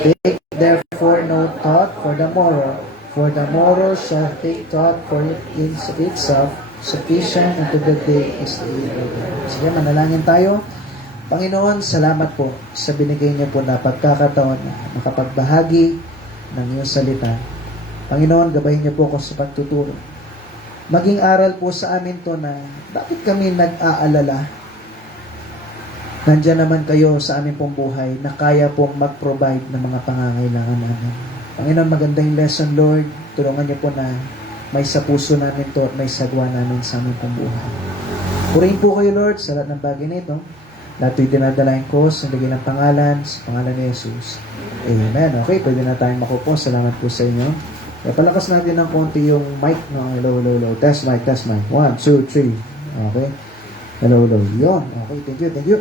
Take therefore no thought for the morrow shall take thought for itself, sufficient unto the day is the evil. Sige, manalangin tayo. Panginoon, salamat po sa binigay niyo po na pagkakataon na makapagbahagi ng iyong salita. Panginoon, gabayin niyo po ako sa pagtuturo. Maging aral po sa amin to na bakit kami nag-aalala. Nandiyan naman kayo sa aming pong buhay na kaya pong mag-provide ng mga pangangailangan namin. Panginoon, magandang lesson, Lord. Tulungan niyo po na may sa puso namin to at may sagwa namin sa aming pong buhay. Purihin po kayo, Lord, sa lahat ng bagay na ito. Lahat ito'y dinadalain ko sa bigay ng pangalan, sa pangalan ni Jesus. Amen. Okay, pwede na tayong makupo. Salamat po sa inyo. Kaya palakas natin ng konti yung mic. No? Hello, hello, hello. Test mic, test mic. 1, 2, 3. Okay. Hello, hello. Yun. Okay, thank you, thank you.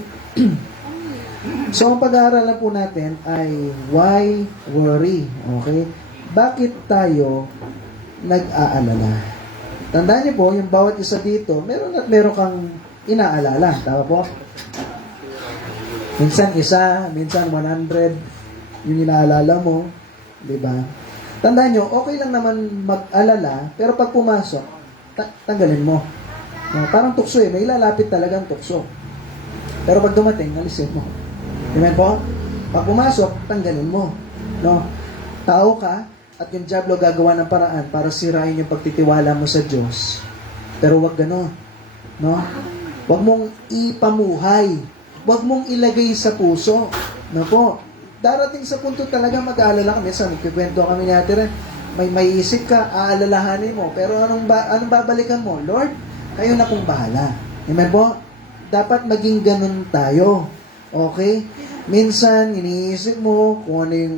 So, ang pag-aaralan po natin ay why worry? Okay? Bakit tayo nag-aalala? Tandaan niyo po, yung bawat isa dito, meron kang inaalala. Tama po? Minsan isa, minsan 100 yung inaalala mo. Diba? Tandaan nyo, okay lang naman mag-alala, pero pag pumasok, tanggalin mo. Parang tukso may ilalapit talagang tukso. Pero pag dumating, alisin mo. Amen po? Pag pumasok, tanggalin mo. No? Tao ka, at yung diablo gagawa ng paraan para sirain yung pagtitiwala mo sa Diyos. Pero wag gano'n. No? Wag mong ipamuhay. Wag mong ilagay sa puso. No po? Darating sa punto talaga mag-aalala ka. Minsan, magkikwento kami ni Ate Ren. May isip ka, aalalahanin mo. Pero anong babalikan mo? Lord, kayo na pong bahala. Amen po? Dapat maging ganun tayo. Okay? Minsan, iniisip mo kung ano yung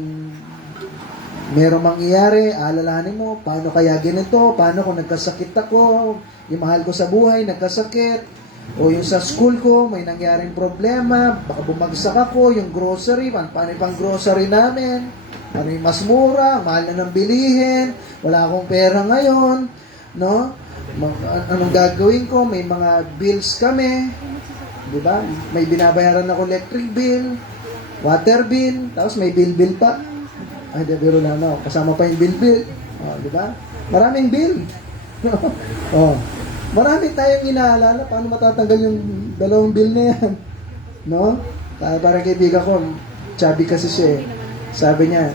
merong mangyayari, aalalahanin mo, paano kaya ganito, paano kung nagkasakit ako, yung mahal ko sa buhay, nagkasakit, o yung sa school ko, may nangyaring problema, baka bumagsak ako, yung grocery, paano yung pang grocery namin, ano yung mas mura, mahal na ng bilihin, wala akong pera ngayon, no? Anong gagawin ko, may mga bills kami, di ba? May binabayaran ako electric bill, water bill, tapos may bill pa. Ay, biro na, no? Kasama pa yung bill. Oh, di ba? Maraming bill. Oh. Marami tayong inaalala. Paano matatanggal yung dalawang bill na yan? No? Parang kaibigan ko, chubby kasi siya eh. Sabi niya,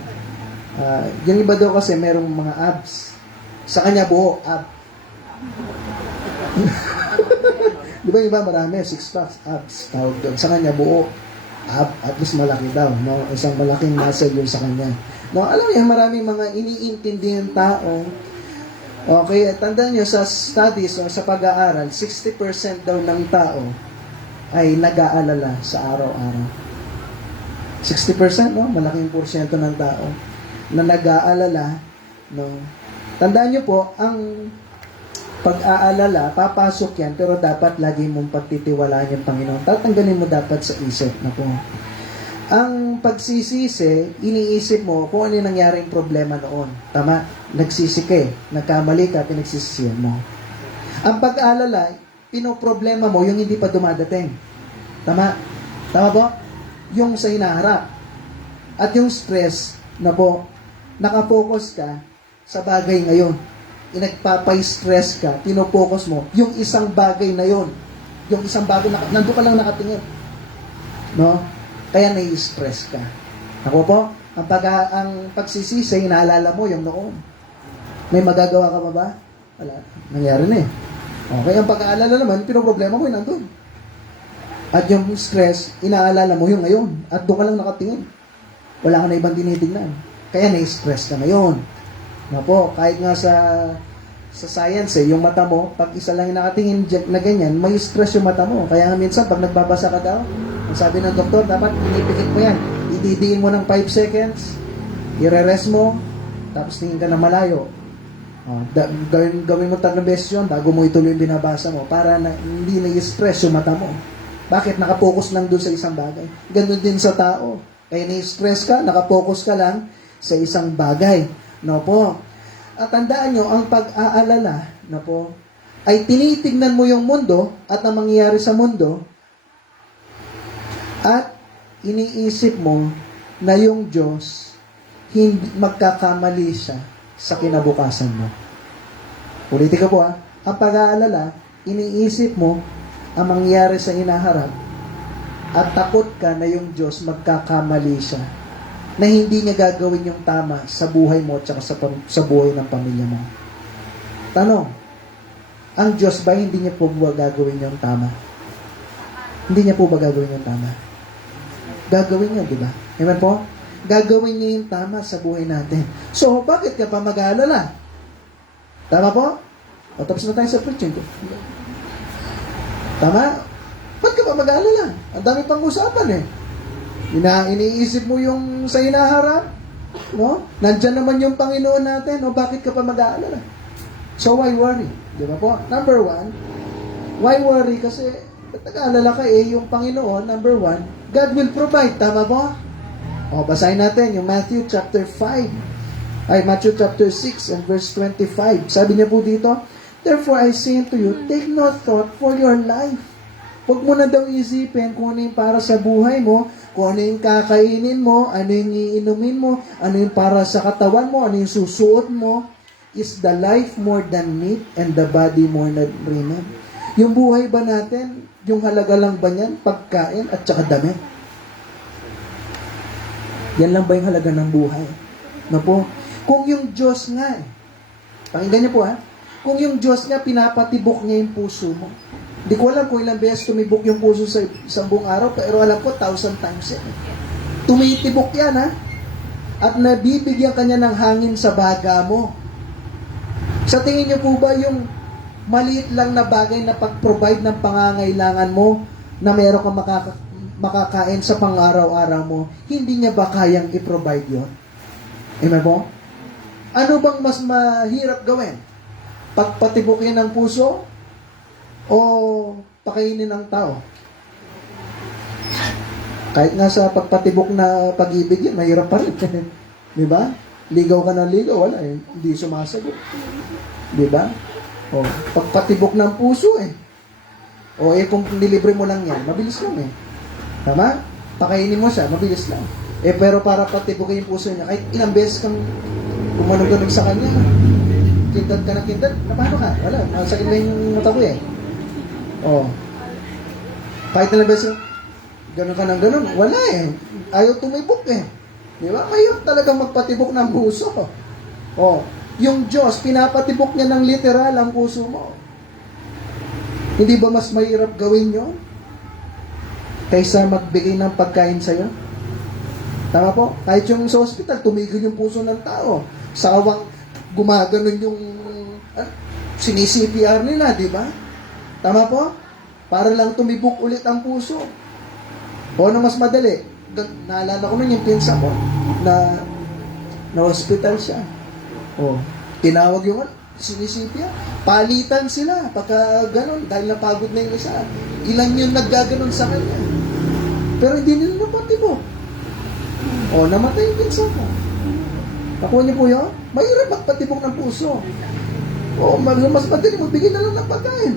yung iba daw kasi merong mga abs. Sa kanya buo, ab. Di ba yung iba marami? 6 packs, abs. Tawag doon. Sa kanya buo, ab. At least malaki daw. No? Isang malaking muscle yun sa kanya. No, alam niyo, maraming mga iniintindihan tao. Okay, tandaan niyo sa studies o sa pag-aaral, 60% daw ng tao ay nag-aalala sa araw-araw. 60%, no? Malaking porsyento ng tao na nag-aalala, no? Tandaan niyo po, ang pag-aalala, papasok yan, pero dapat lagi mong pagtitiwalaan yung Panginoon. Tatanggalin mo dapat sa isip na po. Ang pagsisisi, iniisip mo kung ano yung nangyaring problema noon. Tama? Nagsisi ka nagkamali ka, pinagsisisihan mo. Ang pag-aalala, pinoproblema mo yung hindi pa dumadating. Tama? Tama po? Yung sa hinaharap. At yung stress na po, nakapokus ka sa bagay ngayon. Inagpapay-stress ka, pinopokus mo, yung isang bagay na yon. Yung isang bagay, nandun ka lang nakatingin. No? Kaya nai-stress ka. Ako po, ang pagsisisi, inaalala mo yung noon. May magagawa ka pa ba? Wala. Nangyari na eh. Okay, ang pag-aalala naman, pinoproblema mo yun nandun. At yung stress, inaalala mo yung ngayon. At doon ka lang nakatingin. Wala ka na ibang tinitingnan. Kaya nai-stress ka ngayon. Nga po, kahit nga sa science yung mata mo, pag isa lang yung nakatingin na ganyan, may stress yung mata mo. Kaya nga minsan, pag nagbabasa ka daw, ang sabi ng doktor, dapat inipikit mo yan. Ididiin mo ng 5 seconds, i-rest mo, tapos tingin ka na malayo. Gawin mo 3 beses yun bago mo ituloy yung binabasa mo para na hindi na-stress yung mata mo. Bakit? Nakapokus lang doon sa isang bagay. Ganun din sa tao. Kaya na-stress ka, nakapokus ka lang sa isang bagay. No po. At tandaan nyo, ang pag-aalala, no po, ay tinitignan mo yung mundo at ang mangyayari sa mundo at iniisip mo na yung Diyos hindi magkakamali siya sa kinabukasan mo. Ulitin ko po ang pag-aalala, iniisip mo ang mangyayari sa inaharap at takot ka na yung Diyos magkakamali siya na hindi niya gagawin yung tama sa buhay mo at sa buhay ng pamilya mo. Tanong, ang Diyos ba hindi niya po ba gagawin yung tama? Hindi niya po ba gagawin yung tama? Gagawin niya, di ba? Amen po? Gagawin niya yung tama sa buhay natin. So, bakit ka pa mag-aalala? Tama po? O, tapos na tayo sa preaching ko. Tama? Ba't ka pa mag-aalala? Ang dami pang usapan eh. Iniisip mo yung sa hinaharap? No? Nandyan naman yung Panginoon natin. O, bakit ka pa mag-aalala? So, why worry? Di ba po? Number one, why worry? Kasi, nag-aalala ka yung Panginoon, number one, God will provide. Tama po? O, basahin natin yung Matthew chapter 6 and verse 25. Sabi niya po dito, therefore I say unto you, take no thought for your life. Huwag mo na daw isipin kung ano yung para sa buhay mo, kung ano yung kakainin mo, ano yung iinumin mo, ano yung para sa katawan mo, ano yung susuot mo. Is the life more than meat and the body more than raiment? Yung buhay ba natin, yung halaga lang ba niyan, pagkain at saka damit? Yan lang ba yung halaga ng buhay? No po? Kung yung Diyos nga, pakinggan niyo po kung yung Diyos nga, pinapatibok niya yung puso mo. Hindi ko alam kung ilang beses tumibok yung puso sa isang buong araw, pero alam ko, 1,000 times yan. Tumitibok yan at nabibigyan kanya ng hangin sa baga mo. Sa tingin niyo po ba yung maliit lang na bagay na pag-provide ng pangangailangan mo na meron kang makakain sa pang-araw-araw mo, hindi niya ba kayang i-provide yun? Amen po? Ano bang mas mahirap gawin? Pagpatibukin ng puso o pakainin ng tao? Kahit nga sa pagpatibok na pag-ibig yan, mahirap pa rin. Di ba? Ligaw ka ng ligaw, wala hindi sumasagot. Di ba? O, pagpatibok ng puso O, kung nilibre mo lang yan, mabilis lang Tama? Pakainin mo siya, mabilis lang. Pero para patibukin yung puso niya, kahit ilang beses kang gumanog sa kanya, kindat ka ng kindat, paano ka? Wala, masakit na yung mata ko O, kahit ilang beses, ganun ka ng ganun, wala Ayaw tumibok Di ba? Ayaw talagang magpatibok ng puso. O, yung Diyos, pinapatibok niya ng literal ang puso mo. Hindi ba mas mahirap gawin yun? Kaysa magbigay ng pagkain sa'yo? Tama po? Kahit yung sa hospital, tumigil yung puso ng tao. Sa awang gumaganon yung sinisi-CPR nila, di ba? Tama po? Para lang tumibok ulit ang puso. O na mas madali? Naalala ko nun yung pinsa ko na hospital siya. O, tinawag yung sinisi-CPR. Palitan sila pagka ganon dahil napagod na yung isa. Ilan yung naggaganon sa kanya. Pero hindi nila napatibok. O, namatay yung pinsa ko. Nakuha niyo po yun? Mahirap magpatibok ng puso. O, mas madali mo, bigyan na lang ng pagkain.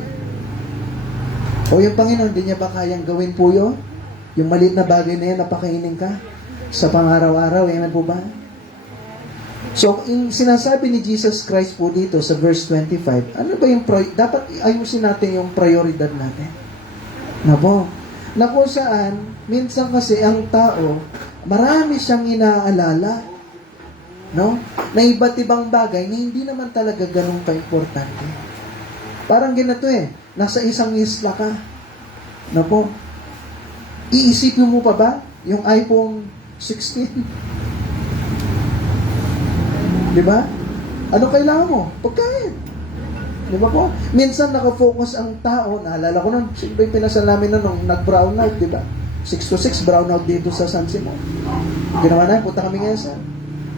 O, yung Panginoon, hindi niya ba kayang gawin po yun? Yung maliit na bagay na yan, napakainin ka sa pang-araw-araw. Amen po ba? So, yung sinasabi ni Jesus Christ po dito sa verse 25, ano ba yung dapat ayusin natin yung prioridad natin? Na kung saan, minsan kasi ang tao, marami siyang inaalala, no? Na iba't ibang bagay na hindi naman talaga ganun ka-importante. Parang ganito nasa isang isla ka, na iisipin mo pa ba yung iPhone 16? Di ba? Ano kailangan mo? Pagkain. Di ba po? Minsan nakafocus ang tao, naalala ko nun, siyempre pinasal namin nung nag-brown out, di ba? 6 to 6 brown out dito sa San Simon. Ginawa na, punta kami ngayon sa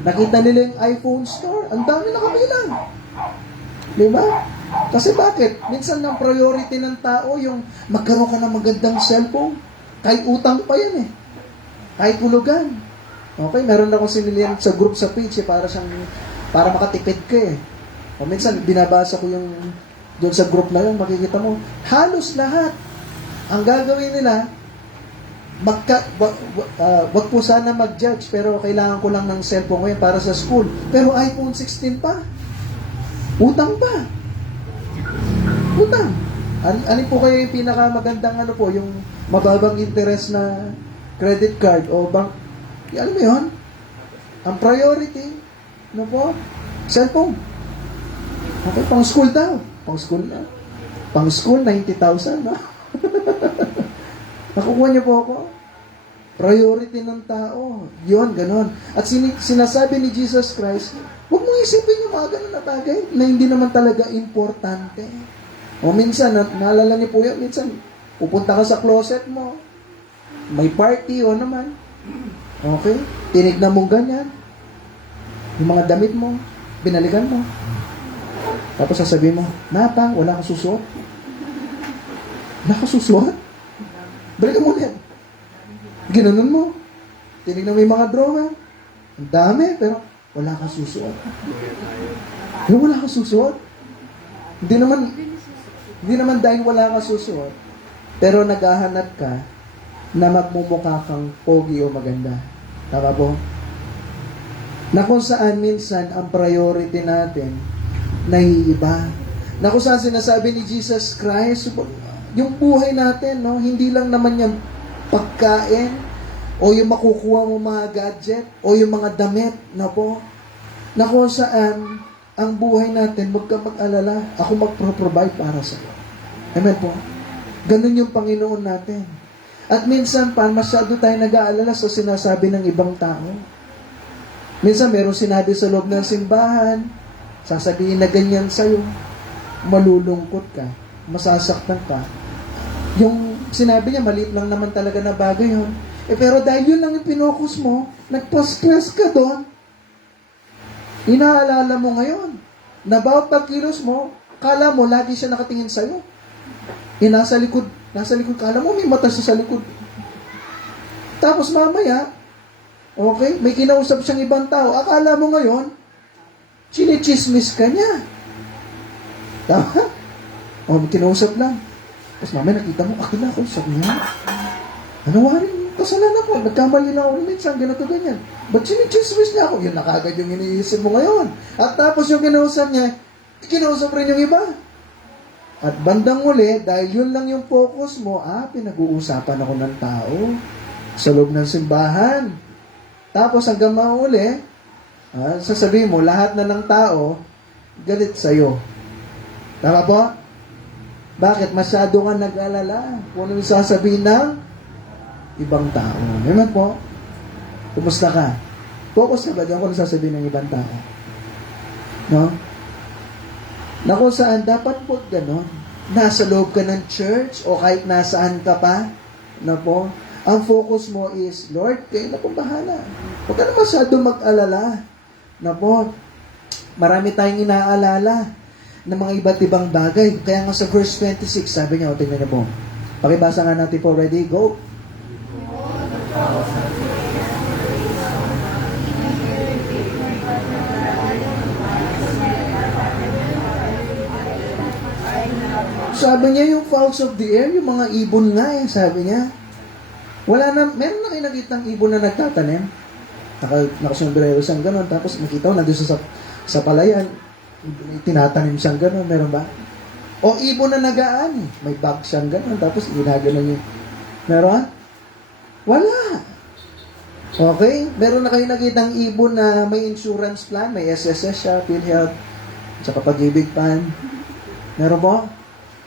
nakita nila yung iPhone store, ang dami nakabilang. Di ba? Kasi bakit? Minsan ang priority ng tao yung magkaroon ka ng magandang cellphone. Kahit utang pa yan Kahit hulugan. Okay, meron akong sinilihan sa group sa page para makatipid ka O minsan, binabasa ko yung doon sa group na yun, makikita mo, halos lahat ang gagawin nila, wag po sana mag-judge, pero kailangan ko lang ng cellphone ngayon para sa school. Pero iPhone 16 pa. Utang pa. Utang. Ano po kayo yung pinakamagandang ano po, yung mababang interest na credit card o bank? Alam mo yun? Ang priority, ano po? Cellphone. Okay, pang school daw. Pang school na. Pang school, 90,000, no? Nakukuha niyo po ako? Priority ng tao. Yun, ganon. At sinasabi ni Jesus Christ, huwag mong isipin yung mga ganon na bagay na hindi naman talaga importante. O minsan, naalala niyo po yan, minsan, pupunta ka sa closet mo, may party o naman. Okay? Tinignan mo ganyan. Yung mga damit mo, binalikan mo. Tapos sasabihin mo, Napang, wala kang susuot. Wala kang susuot? Balikan mo ulit. Ginanon mo. Tinignan mo yung mga drawer. Ang dami, pero wala kang susuot. Yung wala kang susuot? Hindi naman dahil wala kang susuot, pero naghahanap ka na magmumukha kang pogi o maganda. Tama po? Na kung saan minsan ang priority natin naiiba. Na kung saan sinasabi ni Jesus Christ, yung buhay natin, no, hindi lang naman yan pagkain o yung makukuha mo mga gadget o yung mga damit, na po. Na kung saan ang buhay natin, huwag ka mag-alala, ako magpro-provide para sa iyo. Amen po? Ganun yung Panginoon natin. At minsan pa, masyado tayo nag-aalala sa sinasabi ng ibang tao. Minsan, meron sinabi sa loob ng simbahan, sasabihin na ganyan sa'yo, malulungkot ka, masasaktan ka. Yung sinabi niya, maliit lang naman talaga na bagay yun. Pero dahil yun lang yung pinokus mo, nagpa-stress ka doon, inaalala mo ngayon, na bawat pagkilos mo, kala mo, lagi siya nakatingin sa'yo. Nasa likod, kala mo, may mata siya sa likod. Tapos mamaya, okay, may kinausap siyang ibang tao, akala mo ngayon, chinichismis ka niya. Tama? O, kinausap lang. Tapos mamaya nakita mo, kinausap niya. Ano warin? Kasalanan ko. Nagkamali na ako ulit siyang ganito ganyan. Ba't chinichismis niya ako? Yun na kagad yung iniisip mo ngayon. At tapos yung kinausap niya, kinausap rin yung iba. At bandang uli, dahil yun lang yung focus mo, pinag-uusapan ako ng tao sa loob ng simbahan. Tapos hanggang mauli, sasabihin mo, lahat na ng tao, galit sa'yo. Tama po? Bakit? Masyado ka nag-alala kung ano yung sasabihin ng ibang tao. Amen po? Kumusta ka? Focus ka ba dyan kung ano sasabihin ng ibang tao? No? Na kung saan dapat po gano'n. Nasa loob ka ng church o kahit nasaan ka pa, na po, ang focus mo is, Lord, kayo na po bahala. Huwag ka na masyado mag-alala. Na po, marami tayong inaalala ng mga iba't ibang bagay. Kaya nga sa verse 26, sabi niya, tingnan niyo po. Pakibasa nga natin po. Ready? Go! Sabi niya, yung fowls of the air, yung mga ibon nga sabi niya. Meron na kayo nakitang ibon na nagtatanim? Nakasombrero siyang gano'n, tapos nakita ko, nandun sa palayan, tinatanim siyang gano'n, meron ba? O ibon na nagaan, may bag siyang gano'n, tapos ginagano niya. Meron? Wala. Okay? Meron na kayo nakitang ibon na may insurance plan, may SSS siya, PhilHealth, tsaka Pag-ibig Pan. Meron po?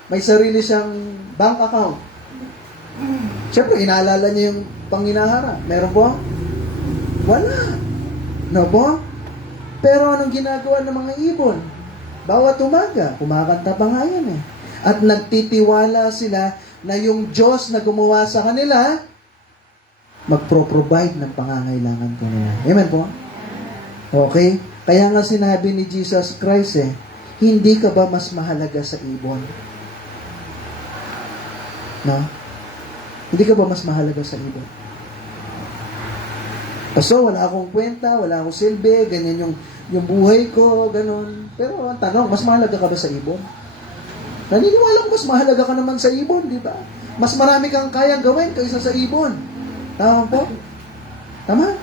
May sarili siyang bank account. Siyempre, inaalala niya yung panginahara. Meron po? Wala. No po? Pero anong ginagawa ng mga ibon? Bawat umaga, kumakanta pa nga yan eh. At nagtitiwala sila na yung Diyos na gumawa sa kanila, magpro-provide ng pangangailangan kanila. Amen po? Okay? Kaya nga sinabi ni Jesus Christ hindi ka ba mas mahalaga sa ibon? No? Hindi ka ba mas mahalaga sa ibon? So, wala akong kwenta, wala akong silbi, ganyan yung buhay ko, ganun. Pero ang tanong, mas mahalaga ka ba sa ibon? Naniniwala ko mas mahalaga ka naman sa ibon, di ba? Mas marami kang kayang gawin kaysa sa ibon. Tama po? Tama?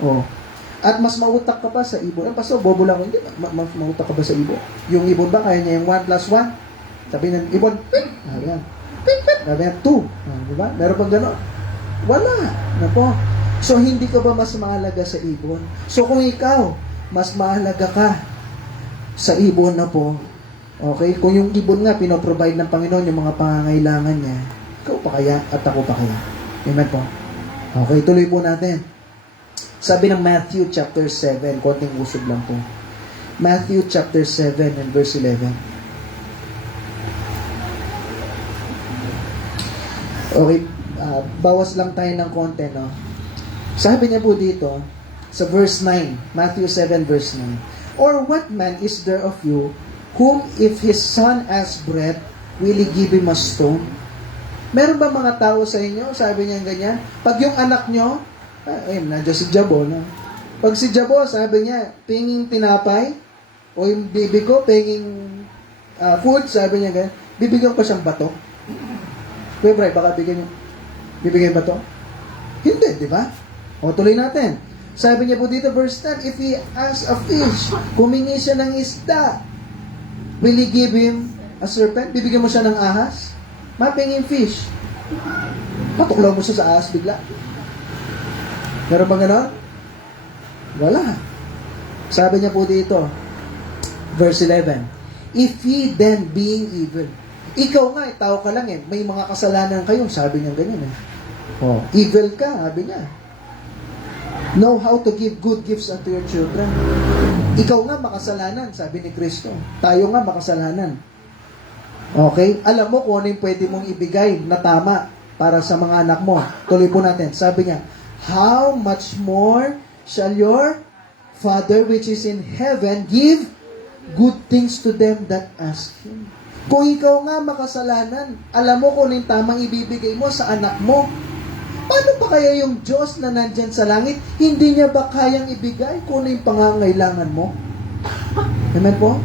Oh. At mas mautak ka pa sa ibon. Eh, Pastor, bobo lang. Hindi, mas mautak ka ba sa ibon? Yung ibon ba, kaya niya yung 1 plus 1? Sabi ng ibon, ping! Ayan. Ping, ping! Sabi niya, 2. Diba? Meron pang gano'n? Wala. Na po. So, hindi ka ba mas mahalaga sa ibon? So, kung ikaw, mas mahalaga ka sa ibon na po, okay? Kung yung ibon nga, pinoprovide ng Panginoon yung mga pangangailangan niya, ikaw pa kaya at ako pa kaya? Amen po. Okay, tuloy po natin. Sabi ng Matthew chapter 7, konting usog lang po. Matthew chapter 7 and verse 11. Okay, bawas lang tayo ng konti, no? Sabi niya po dito, sa verse 9, Matthew 7 verse 9, or what man is there of you, whom if his son asks bread, will he give him a stone? Meron ba mga tao sa inyo, sabi niya ganyan, pag yung anak nyo, nandiyan si Jabo, no? Pag si Jabo, sabi niya, pinging tinapay, o yung baby ko, pinging food, sabi niya ganyan, bibigyan ko siyang bato. Kuya Bray, baka bibigyan ba to? Hindi, di ba? O, tuloy natin. Sabi niya po dito, verse 10, if he asks a fish, humingi siya ng isda, will he give him a serpent? Bibigyan mo siya ng ahas? Mapingin fish. Patuklaw mo siya sa ahas bigla. Meron ba gano'n? Wala. Sabi niya po dito, verse 11, if he then being evil, ikaw nga, tao ka lang may mga kasalanan kayo, sabi niya ganyan evil ka, sabi niya. Know how to give good gifts unto your children. Ikaw nga makasalanan, sabi ni Kristo. Tayo nga makasalanan. Okay? Alam mo kung ano yung pwede mong ibigay na tama para sa mga anak mo. Tuloy po natin. Sabi niya, how much more shall your Father which is in heaven give good things to them that ask Him? Kung ikaw nga makasalanan, alam mo kung ano yung tamang ibibigay mo sa anak mo. Paano pa kaya yung Diyos na nandyan sa langit, hindi niya ba kayang ibigay kung ano yung pangangailangan mo? Amen po?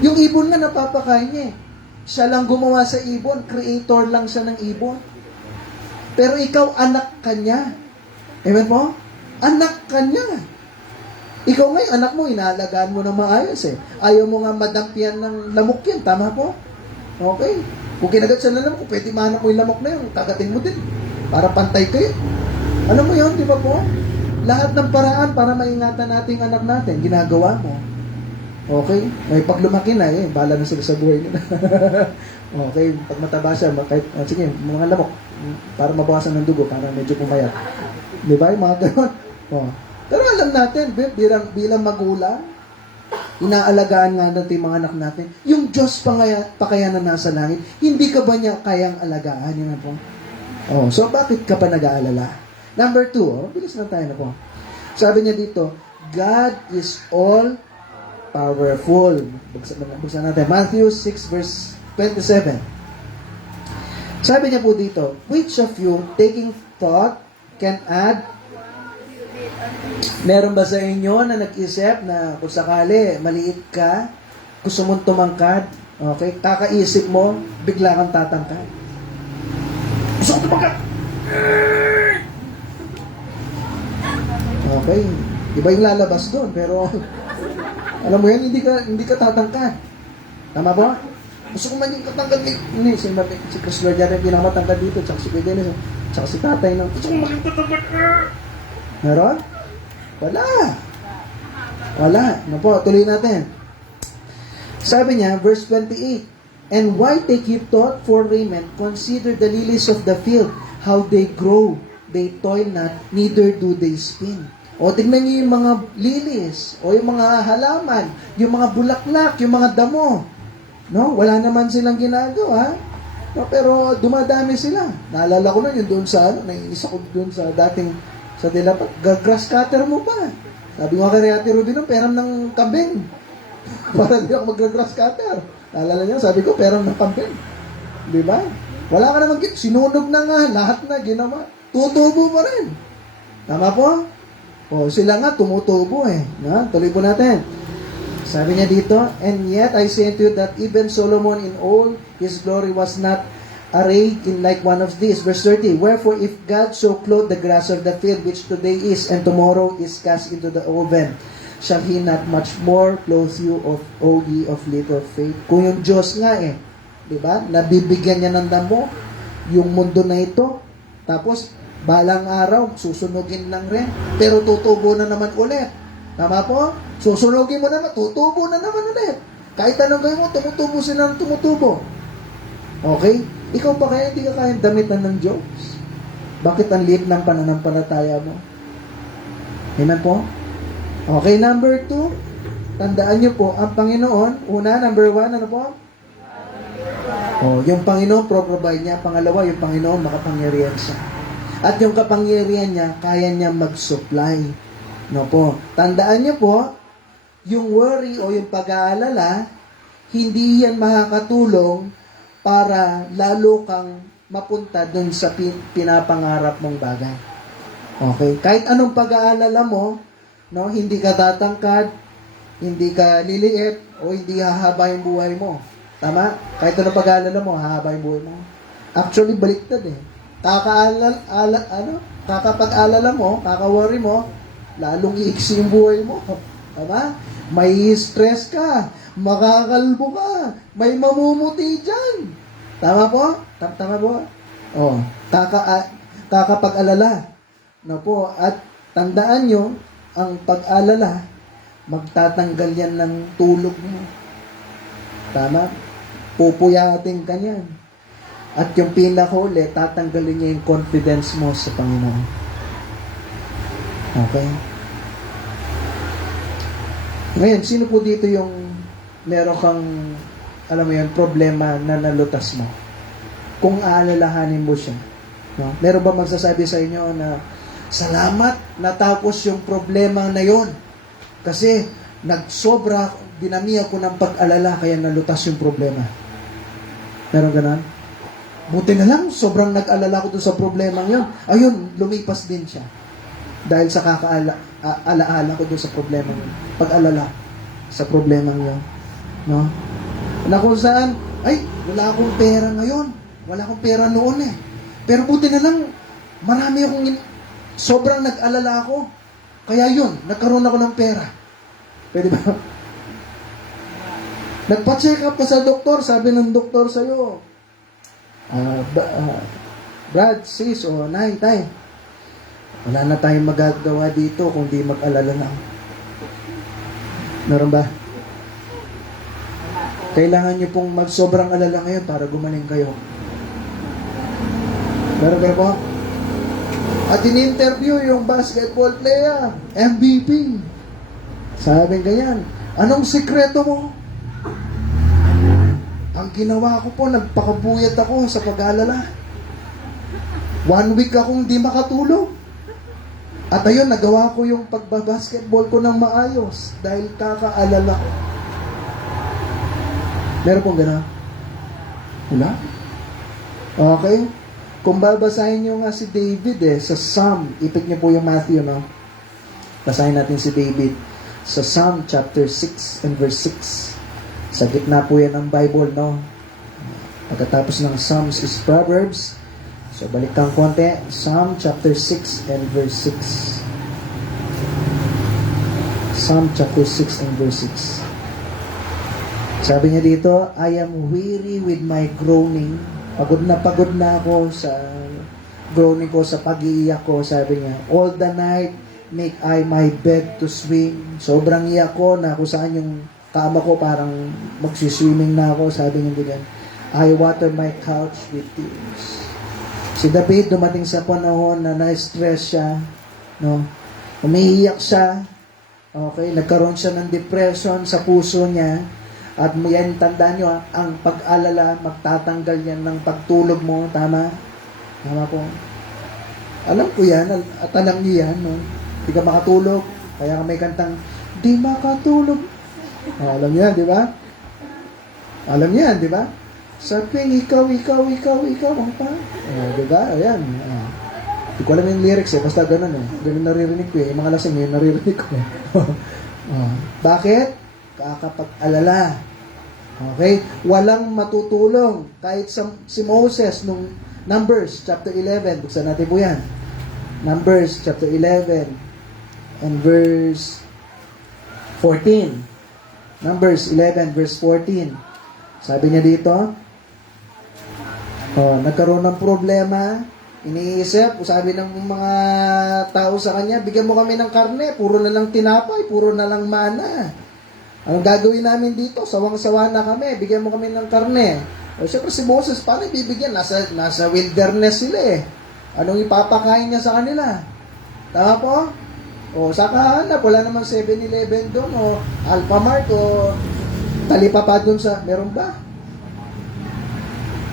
Yung ibon nga napapakain niya Siya lang gumawa sa ibon, creator lang siya ng ibon. Pero ikaw, anak ka niya. Amen po? Anak ka niya. Ikaw ngayon, anak mo, inaalagaan mo ng maayos Ayaw mo nga madampian ng lamok yan. Tama po? Okay. Kung kinagat siya ng lamok, pwede mahanap mo yung lamok na yun. Kagatin mo din. Para pantay kayo. Alam mo yun, di ba po? Lahat ng paraan para maingatan natin ang anak natin, ginagawa mo. Okay? May pag lumaki na, bahala na sila sa buhay nila. Okay? Pag mataba siya, kahit, sige, mga lamok, para mabawasan ng dugo, para medyo pumayat. Di ba? Yung mga gano'n. Pero alam natin, bilang magulang, inaalagaan nga natin yung mga anak natin. Yung Diyos pa kaya na nasa langit, hindi ka ba niya kayang alagaan? Yun na po. So bakit ka pa nag-aalala? Number 2, bilis na tayo na po. Sabi niya dito, God is all powerful. Buksan natin. Matthew 6 verse 27. Sabi niya po dito, which of you, taking thought, can add? Meron ba sa inyo na nag-isip na kung sakali, maliit ka, gusto mong tumangkad, okay, kakaisip mo, bigla kang tatangkad. Gusto kong tumangkad! Okay, iba yung lalabas doon, pero alam mo yan, hindi ka tatangkad. Tama ba? Gusto kong maging katangkad ni si Chris Lord yan yung pinakamatangkad dito, tsaka si Kuya Dennis, tsaka si tatay ng gusto kong maging katangkad. Meron? Wala. Po, tuloy natin. Sabi niya, verse 28, and why take you thought for raiment? Consider the lilies of the field, how they grow. They toil not, neither do they spin. O, tignan niyo yung mga lilies, o yung mga halaman, yung mga bulaklak, yung mga damo. No? Wala naman silang ginagawa. No? Pero dumadami sila. Naalala ko na yun doon sa, naiinis ako doon sa dating sa dilapat, grass cutter mo pa. Sabi nga kay Ate Ruby nung, peram ng kambing. Para di ako mag-grass cutter. Naalala niyo, sabi ko, peram ng kambing. Di ba? Wala ka naman, sinunog na nga, lahat na ginawa. Tutubo pa rin. Tama po? O, sila nga, tumutubo Na? Tuloy po natin. Sabi niya dito, and yet I say to you that even Solomon in all his glory was not arrayed in like one of these. Verse 30, wherefore if God so clothe the grass of the field, which today is, and tomorrow is cast into the oven, shall He not much more clothe you, O ye of little faith? Kung yung Diyos nga di ba, nabibigyan niya ng damo, yung mundo na ito, tapos, balang araw, susunugin lang rin, pero tutubo na naman ulit. Tama po? Susunugin mo naman, tutubo na naman ulit. Kahit anong gawin mo, tumutubo sila ng tumutubo. Okay? Ikaw ba kaya hindi ka kayang damitan ng Diyos? Bakit ang liit ng pananampalataya mo? Amen po? Okay, number 2, tandaan niyo po, ang Panginoon, una, number 1, ano po? Yung Panginoon, pro-provide niya. Pangalawa, yung Panginoon, makapangyarihan siya. At yung kapangyarihan niya, kaya niya mag-supply. No po. Tandaan niyo po, yung worry o yung pag-aalala, hindi yan makakatulong para lalo kang mapunta dun sa pinapangarap mong bagay. Okay? Kahit anong pag-aalala mo, no, hindi ka tatangkad, hindi ka liliit, o hindi hahaba yung buhay mo. Tama? Kahit anong pag-aalala mo, hahaba yung buhay mo. Actually, baliktad kakapag-alala mo, kaka-worry mo, lalong iiksi yung buhay mo. Tama? May stress ka, makakalbo ka, may mamumuti dyan. Tama po? Tama po? Kakapag-alala. No po, at tandaan nyo, ang pag-alala, magtatanggal yan ng tulog mo. Tama? Pupuyating ka yan. At yung pinakahuli, tatanggalin niya yung confidence mo sa Panginoon. Okay? Ngayon, sino po dito yung meron kang, alam mo yun, problema na nalutas mo? Kung aalalahanin mo siya. No? Meron ba magsasabi sa inyo na, salamat, natapos yung problema na yon. Kasi, nagsobra, dinamihan ko ng pag-alala, kaya nalutas yung problema. Meron ganon? Buti na lang, sobrang nag-alala ko doon sa problema yun. Ayun, lumipas din siya. Dahil sa kakaala-ala ko doon sa problema yun. Pag-alala sa problema yun. No? Na kung saan, ay, wala akong pera ngayon. Wala akong pera noon eh. Pero buti na lang, marami akong, sobrang nag-alala ako. Kaya yun, nagkaroon ako ng pera. Pwede ba? Nagpa-check up ka sa doktor, sabi ng doktor sa'yo, Brad, sis, o nay, tay, wala na tayong magagawa dito kung di mag-alala lang. Meron ba? Kailangan nyo pong magsobrang alala ngayon para gumaling kayo. Meron kayo po? At in-interview yung basketball player, MVP. Sabi ganyan, anong sikreto mo? Ang ginawa ko po, nagpakabuyat ako sa pag-aalala. 1 week akong di makatulog. At ayun, nagawa ko yung pagbabasketball ko ng maayos dahil kakaalala ko. Meron pong gano'n? Wala? Okay? Kung babasahin nyo nga si David sa Psalm, ipit nyo po yung Matthew, no? Basahin natin si David sa Psalm chapter 6 and verse 6. Sa gitna po yan ng Bible, no? Pagkatapos ng Psalms is Proverbs. So, balik kang konti. Psalm chapter 6 and verse 6. Psalm chapter 6 and verse 6. Sabi niya dito, I am weary with my groaning. Pagod na ako sa groaning ko, sa pag-iiyak ko. Sabi niya, all the night make I my bed to swim. Sobrang iyak ko na kung saan yung kama ko parang magsiswimming na ako, sabi niya diyan. I water my couch with tears. Si David dumating sa panahon na na-stress siya, no? Umiiyak siya. Okay, nagkaroon siya ng depression sa puso niya. At yan, tandaan nyo, ang pag-alala, magtatanggal yan ng pagtulog mo. Tama? Tama po. Alam ko yan, at alam niyo yan, no? Hindi ka makatulog. Kaya may kantang, di makatulog. Alam niyo yan, di ba? Alam niyo yan, di ba? Sabing, ikaw, ang pa. Di ba? Ayan. Hindi ko alam yung lyrics basta ganun Ganun naririnig ko yung mga lasing naririnig ko Bakit? Kakapag-alala. Okay? Walang matutulong. Kahit si Moses nung Numbers chapter 11, buksan natin po yan. Numbers chapter 11 and verse 14. Numbers 11 verse 14. Sabi niya dito, nagkaroon ng problema, iniisip, sabi ng mga tao sa kanya, bigyan mo kami ng karne, puro na lang tinapay, puro na lang mana. Anong gagawin namin dito? Sawang-sawa na kami, bigyan mo kami ng karne. O syempre si Moses, paano ibibigyan? Nasa wilderness sila eh. Anong ipapakain niya sa kanila? Tama po? O saka hanap, wala namang 7-Eleven doon, o Alphamart, o talipapa doon sa, meron ba?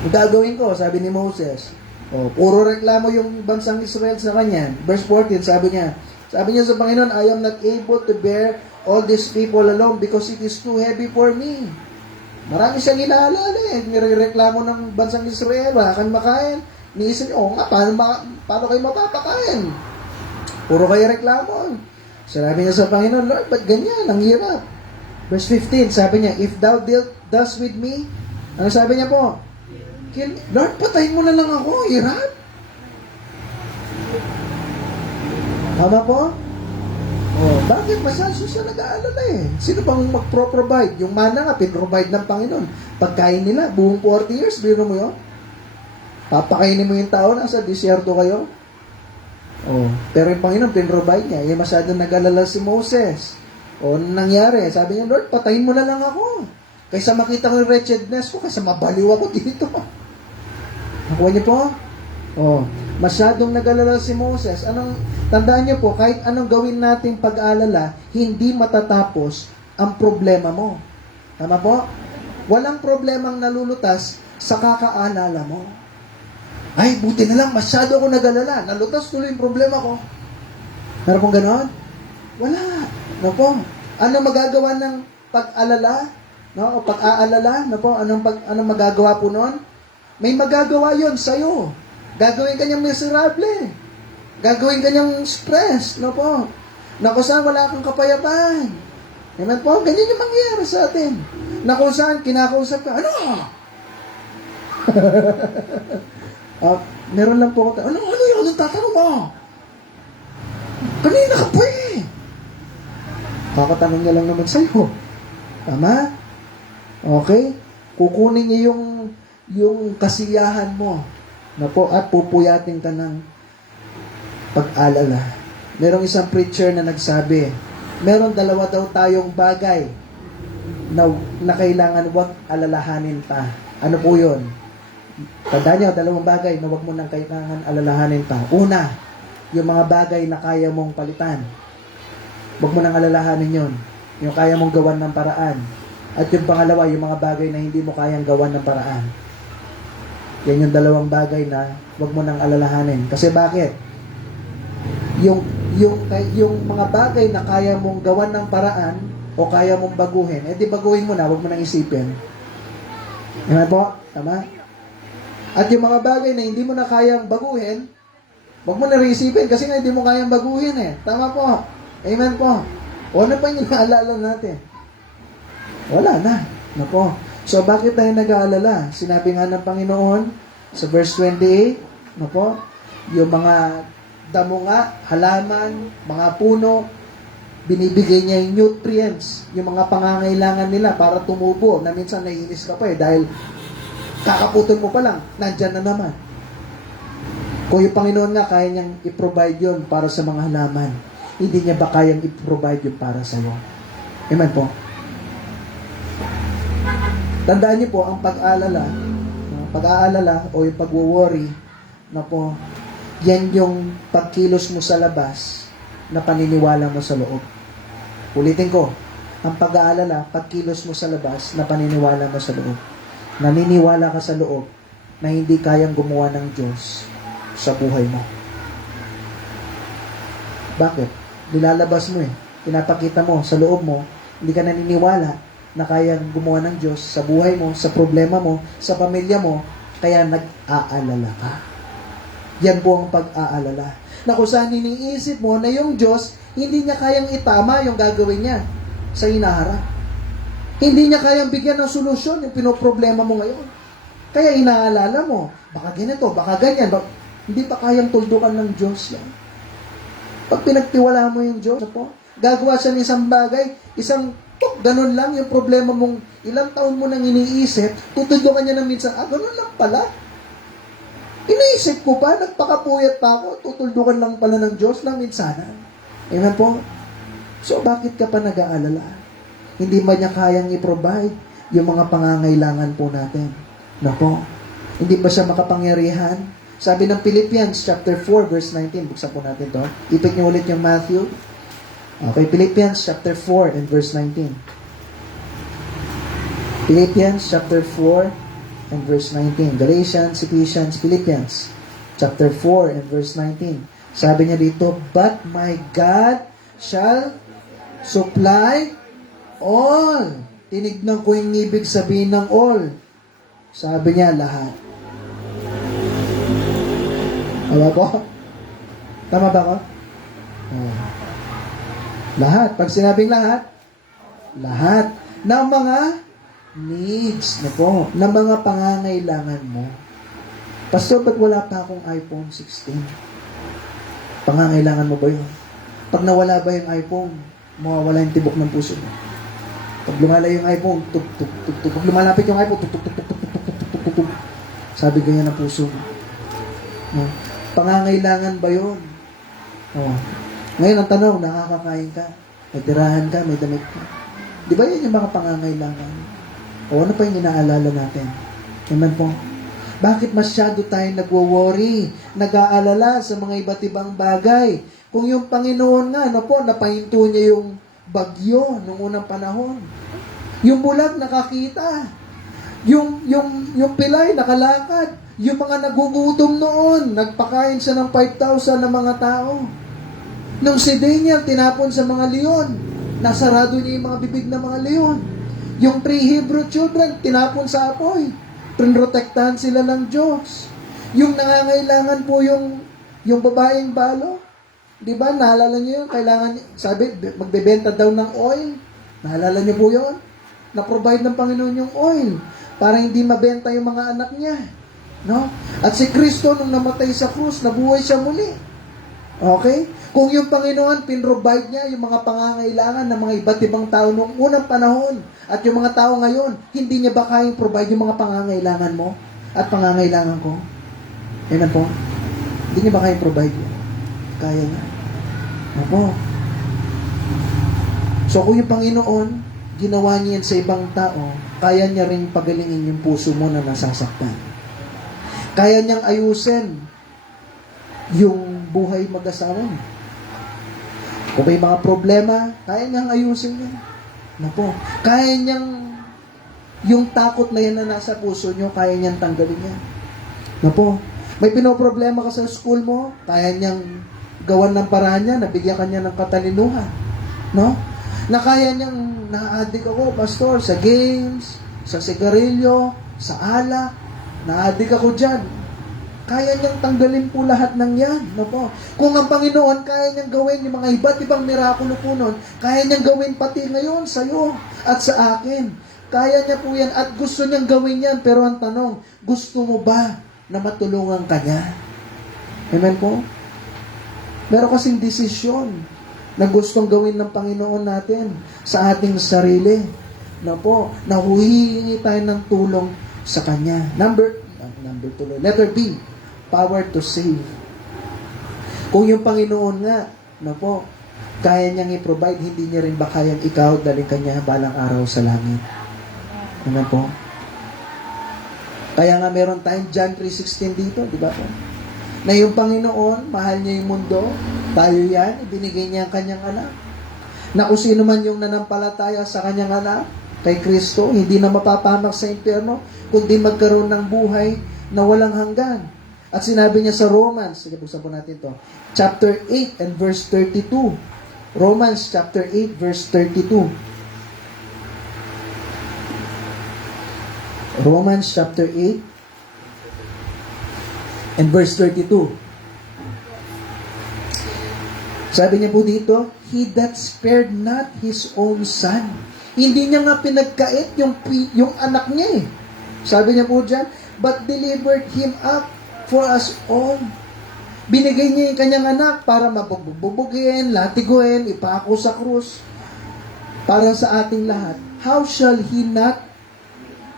Ang gagawin ko, sabi ni Moses, puro reklamo yung bansang Israel sa kanya. Verse 14, sabi niya sa Panginoon, I am not able to bear all these people alone because it is too heavy for me. Marami siyang inaalala eh. Nireklamo ng bansang Israel, wala kang makain. Niisip niya, paano kayo mapapakain? Puro kayo reklamo. Sabi niya sa Panginoon, Lord, ba't ganyan? Ang hirap. Verse 15, sabi niya, if thou dealt thus with me, ano sabi niya po? Lord, patayin mo na lang ako. Hirap. Tama po? Bakit? Masyado siya nag-aalala eh. Sino bang mag-provide? Yung mana nga, pin-provide ng Panginoon. Pagkain nila, buong 40 years, biro mo yun? Papakainin mo yung tao, nasa disyerto kayo? Pero yung Panginoon, pin-provide niya. Yung masyado nag-alala si Moses. Nangyari? Sabi niya, Lord, patayin mo na lang ako. Kaysa makita ko yung wretchedness ko, kaysa mabaliw ako dito. Nakuha niyo po? Masyadong nag-alala si Moses. Tandaan niyo po, kahit anong gawin nating pag-alala, hindi matatapos ang problema mo. Tama po? Walang problemang nalulutas sa kakaalala mo. Ay, buti na lang, masyado ako nag-alala. Nalutas tuloy yung problema ko. Meron pong gano'n? Wala. No po? Ano magagawa ng pag-alala? No? O pag-aalala? No po? Anong magagawa po noon? May magagawa yon sa'yo. Gagawin kanyang miserable. Gagawin kanyang stress. No po? Na kung saan wala kang kapayapaan. Amen po? Ganyan yung mangyayari sa atin. Na kung saan kinakausap ka, ano? Meron lang po ako, ano yun? Anong tatanong mo? Kanina ka pa eh. Kakatanong niya lang naman sa'yo. Tama? Okay? Kukunin niya yung kasiyahan mo na po at pupuyatin ka ng pag-alala. Merong isang preacher na nagsabi, meron dalawa daw tayong bagay na kailangan wag alalahanin pa. Ano po yun? Tandaan niyo, dalawang bagay na wag mo nang kailangan alalahanin pa. Una, yung mga bagay na kaya mong palitan. Wag mo nang alalahanin yun. Yung kaya mong gawan ng paraan. At yung pangalawa, yung mga bagay na hindi mo kayang gawan ng paraan. Yan yung dalawang bagay na wag mo nang alalahanin. Kasi bakit? Yung mga bagay na kaya mong gawan ng paraan o kaya mong baguhin, di baguhin mo na, wag mo nang isipin. Amen po? Tama? At yung mga bagay na hindi mo na kayang baguhin, wag mo na rin isipin kasi nga hindi mo kayang baguhin eh. Tama po? Amen po? O ano pa yung naalala natin? Wala na. No po? So, bakit tayo nag-aalala? Sinabi nga ng Panginoon sa verse 28, no po? Yung mga damo nga, halaman, mga puno, binibigay niya yung nutrients, yung mga pangangailangan nila para tumubo, na minsan naiinis ka pa eh, dahil kakaputol mo pa lang, nandyan na naman. Kung yung Panginoon nga, kaya niyang i-provide yun para sa mga halaman, hindi niya ba kayang i-provide yun para sa iyo? Amen po? Tandaan niyo po, ang pag-aalala o yung pag-worry, na po, yan yung pagkilos mo sa labas na paniniwala mo sa loob. Ulitin ko, ang pag-aalala, pagkilos mo sa labas na paniniwala mo sa loob. Naniniwala ka sa loob na hindi kayang gumawa ng Diyos sa buhay mo. Bakit? Nilalabas mo eh. Pinapakita mo sa loob mo, hindi ka naniniwala na kayang gumawa ng Diyos sa buhay mo, sa problema mo, sa pamilya mo, kaya nag-aalala ka. Yan po ang pag-aalala. Na kung saan iniisip mo na yung Diyos, hindi niya kayang itama yung gagawin niya sa hinaharap. Hindi niya kayang bigyan ng solusyon yung pinoproblema mo ngayon. Kaya inaalala mo, baka ganito, baka ganyan. Hindi pa kayang tuldukan ng Diyos yan. Pag pinagtiwala mo yung Diyos, po, gagawa siya ng isang bagay, isang ganun lang yung problema mong ilang taon mo nang iniisip, tutuldukan niya na minsan, ganun lang pala. Iniisip ko pa, nagpakapuyat pa ako, tutuldukan lang pala ng Diyos lang minsanan. Amen po? So, bakit ka pa nag-aalala? Hindi ba niya kayang i-provide yung mga pangangailangan po natin? Nako, hindi ba siya makapangyarihan? Sabi ng Philippians chapter 4 verse 19, buksan po natin to. Ipit niyo ulit yung Matthew. Okay, Philippians chapter 4 and verse 19. Philippians chapter 4 and verse 19. Galatians, Ephesians, Philippians chapter 4 and verse 19. Sabi niya dito, but my God shall supply all. Tinignan ko yung ibig sabihin ng all. Sabi niya, lahat. Tama ko? Tama ba ko? Oh. Lahat. Pag sinabing lahat, lahat ng mga needs na po, ng mga pangangailangan mo. Pastor, ba't wala pa akong iPhone 16? Pangangailangan mo ba yun? Pag nawala ba yung iPhone, mawawala yung tibok ng puso mo. Pag lumalayo yung iPhone, tuk, tuk, tuk, tuk. Pag lumalapit yung iPhone, tuk, tuk, tuk, tuk, tuk, tuk, tuk, tuk, tuk, tuk. Sabi ganyan ng puso mo. No? Pangangailangan ba yun? Oh. Ngayon ang tanong, nakakakain ka, may tirahan ka, may damit ka. Di ba yan yung mga pangangailangan? O ano pa yung inaalala natin? Amen po? Bakit masyado tayong nagwo-worry, nag-aalala sa mga iba't ibang bagay? Kung yung Panginoon nga, ano po, napahinto niya yung bagyo nung unang panahon. Yung bulag nakakita. Yung pilay nakalakad. Yung mga nagugutom noon, nagpakain siya ng 5,000 na mga tao. Nung si Daniel tinapon sa mga leon, nasarado niya yung mga bibig ng mga leon. Yung 3 Hebrew children, tinapon sa apoy. Pinrotektahan sila ng Diyos. Yung nangangailangan po yung babaeng balo, di ba? Naalala niyo yun? Kailangan, sabi, magbebenta daw ng oil. Naalala niyo po yun? Na-provide ng Panginoon yung oil para hindi mabenta yung mga anak niya. No? At si Kristo, nung namatay sa krus, nabuhay siya muli. Okay? Kung yung Panginoon, pinrovide niya yung mga pangangailangan ng mga iba't ibang tao noong unang panahon at yung mga tao ngayon, hindi niya ba kayang provide yung mga pangangailangan mo at pangangailangan ko? Yan po. Hindi niya ba kayang provide yun? Kaya niya. Opo. So kung yung Panginoon, ginawa niya yan sa ibang tao, kaya niya rin pagalingin yung puso mo na nasasaktan. Kaya niyang ayusin yung buhay mag-asawa mo. Kung may mga problema, kaya niyang ayusin yan. Napo. Kaya niyang yung takot na yan na nasa puso niyo, kaya niyang tanggalin yan. Napo. May pinoproblema ka sa school mo, kaya niyang gawan ng paraan niya, nabigyan ka niya ng katalinuhan. No? Na kaya niyang na-addict ako, pastor, sa games, sa sigarilyo, sa alak, na-addict ako dyan. Kaya niyang tanggalin po lahat ng yan. No po? Kung ang Panginoon, kaya niyang gawin yung mga iba't ibang mirakulo po nun, kaya niyang gawin pati ngayon sa'yo at sa akin. Kaya niya po yan at gusto niyang gawin yan. Pero ang tanong, gusto mo ba na matulungan ka niya? Amen po? Meron kasing desisyon na gustong gawin ng Panginoon natin sa ating sarili. Na po, nahuhihingi tayo ng tulong sa Kanya. Number 2, letter B, power to save. Kung yung Panginoon nga, na po, kaya niyang i-provide, hindi niya rin ba kayang ikaw daling Kanya balang araw sa langit? Ano po? Kaya nga meron tayong John 3:16 dito, di ba po? Na yung Panginoon, mahal niya yung mundo, tayo yan, ibinigay niya ang Kanyang anak. Na kung sino man yung nanampalataya sa Kanyang anak, kay Kristo, hindi na mapapamak sa impyerno, kundi magkaroon ng buhay na walang hanggan. At sinabi niya sa Romans, sige, buksan po natin to, chapter 8 and verse 32. Romans chapter 8 verse 32. Romans chapter 8 and verse 32. Sabi niya po dito, He that spared not His own Son, Hindi niya nga pinagkait yung anak niya eh. Sabi niya po dyan, but delivered him up for us all. Binigay niya yung kanyang anak para mabubugin, latiguin, ipako sa krus para sa ating lahat. How shall He not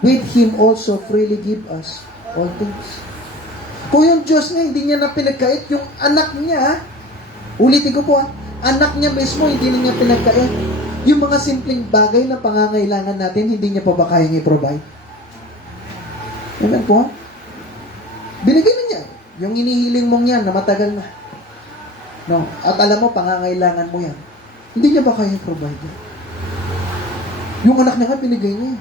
with Him also freely give us all things? Kung yung Diyos nga, hindi niya na pinagkait yung anak niya, ulitin ko po anak niya mismo, hindi niya pinagkait. Yung mga simpleng bagay na pangangailangan natin, hindi niya pa ba kayang i-provide? Amen po? Binigay na niya. Yung inihiling mong yan na matagal na. No? At alam mo, pangangailangan mo yan. Hindi niya ba kayang provide yan? Yung anak niya nga, binigay niya.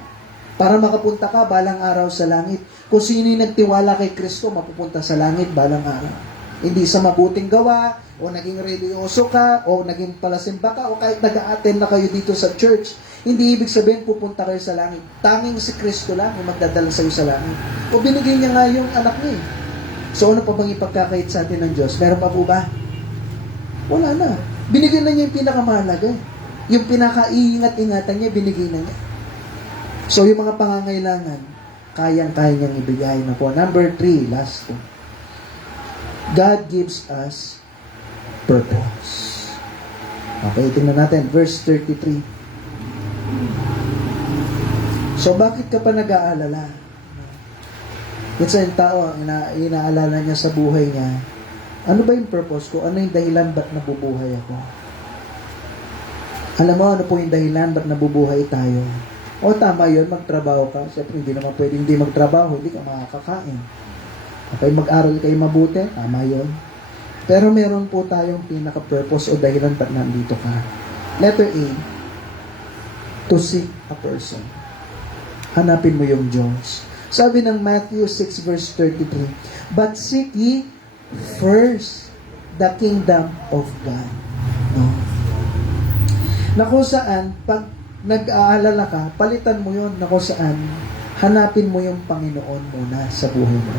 Para makapunta ka balang araw sa langit. Kung sino yung nagtiwala kay Kristo, mapupunta sa langit balang araw. Hindi sa mabuting gawa, o naging religyoso ka, o naging palasimba ka, o kahit nag-a-attend na kayo dito sa church, hindi ibig sabihin pupunta kayo sa langit. Tanging si Kristo lang ang magdadala sa iyo sa langit. O binigay niya nga yung anak niya. So ano pa bang ipagkakait sa atin ng Diyos? Meron pa po ba? Wala na. Binigay na niya yung pinakamahalaga. Yung pinaka-iingat-ingatan niya, binigay na niya. So yung mga pangangailangan, kayang-kaya niyang ibigay na po. Number 3, last po. God gives us purpose. Okay, tingnan natin. Verse 33. So, bakit ka pa nag-aalala? Minsan yung tao, inaalala niya sa buhay niya, ano ba yung purpose ko? Ano yung dahilan ba't nabubuhay ako? Alam mo, ano po yung dahilan ba't nabubuhay tayo? O, tama yun, magtrabaho ka. Siyempre, hindi naman pwede hindi magtrabaho, hindi ka makakakain. Okay, mag-aral kayo mabuti, tama yun. Pero meron po tayong pinaka-purpose o dahilan ba't nandito ka. Letter A, to seek a person. Hanapin mo yung Diyos. Sabi ng Matthew 6 verse 33, but seek ye first the kingdom of God. No? Na kung saan, pag nag-aalala ka, palitan mo yun na kung saan, hanapin mo yung Panginoon muna sa buhay mo.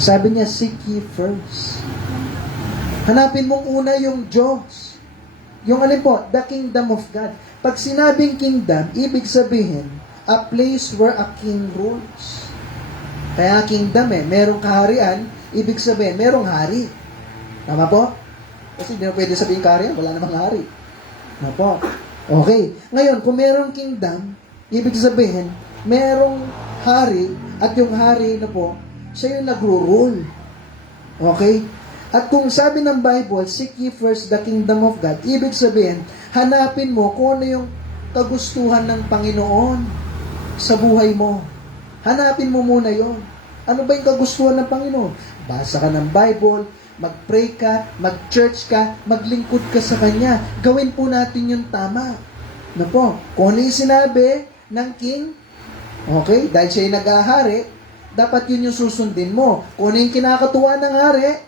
Sabi niya, seek ye first. Hanapin mong una yung Diyos. Yung alin po, the kingdom of God. Pag sinabing kingdom, ibig sabihin, a place where a king rules. Kaya kingdom merong kaharian, ibig sabihin, merong hari. Tama po? Kasi hindi na pwede sabihin kaharian, wala namang hari. Tama po? Okay. Ngayon, kung merong kingdom, ibig sabihin, merong hari, at yung hari na po, siya yung nagro-rule. Okay? At kung sabi ng Bible, seek ye first the kingdom of God, ibig sabihin, hanapin mo kung ano yung kagustuhan ng Panginoon sa buhay mo. Hanapin mo muna yon. Ano ba yung kagustuhan ng Panginoon? Basa ka ng Bible, mag-pray ka, mag-church ka, maglingkod ka sa Kanya. Gawin po natin yung tama. Ano po? Kung ano yung sinabi ng king, okay, dahil siya yung nag-ahari, dapat yun yung susundin mo. Kung ano yung kinakatuwa ng hari,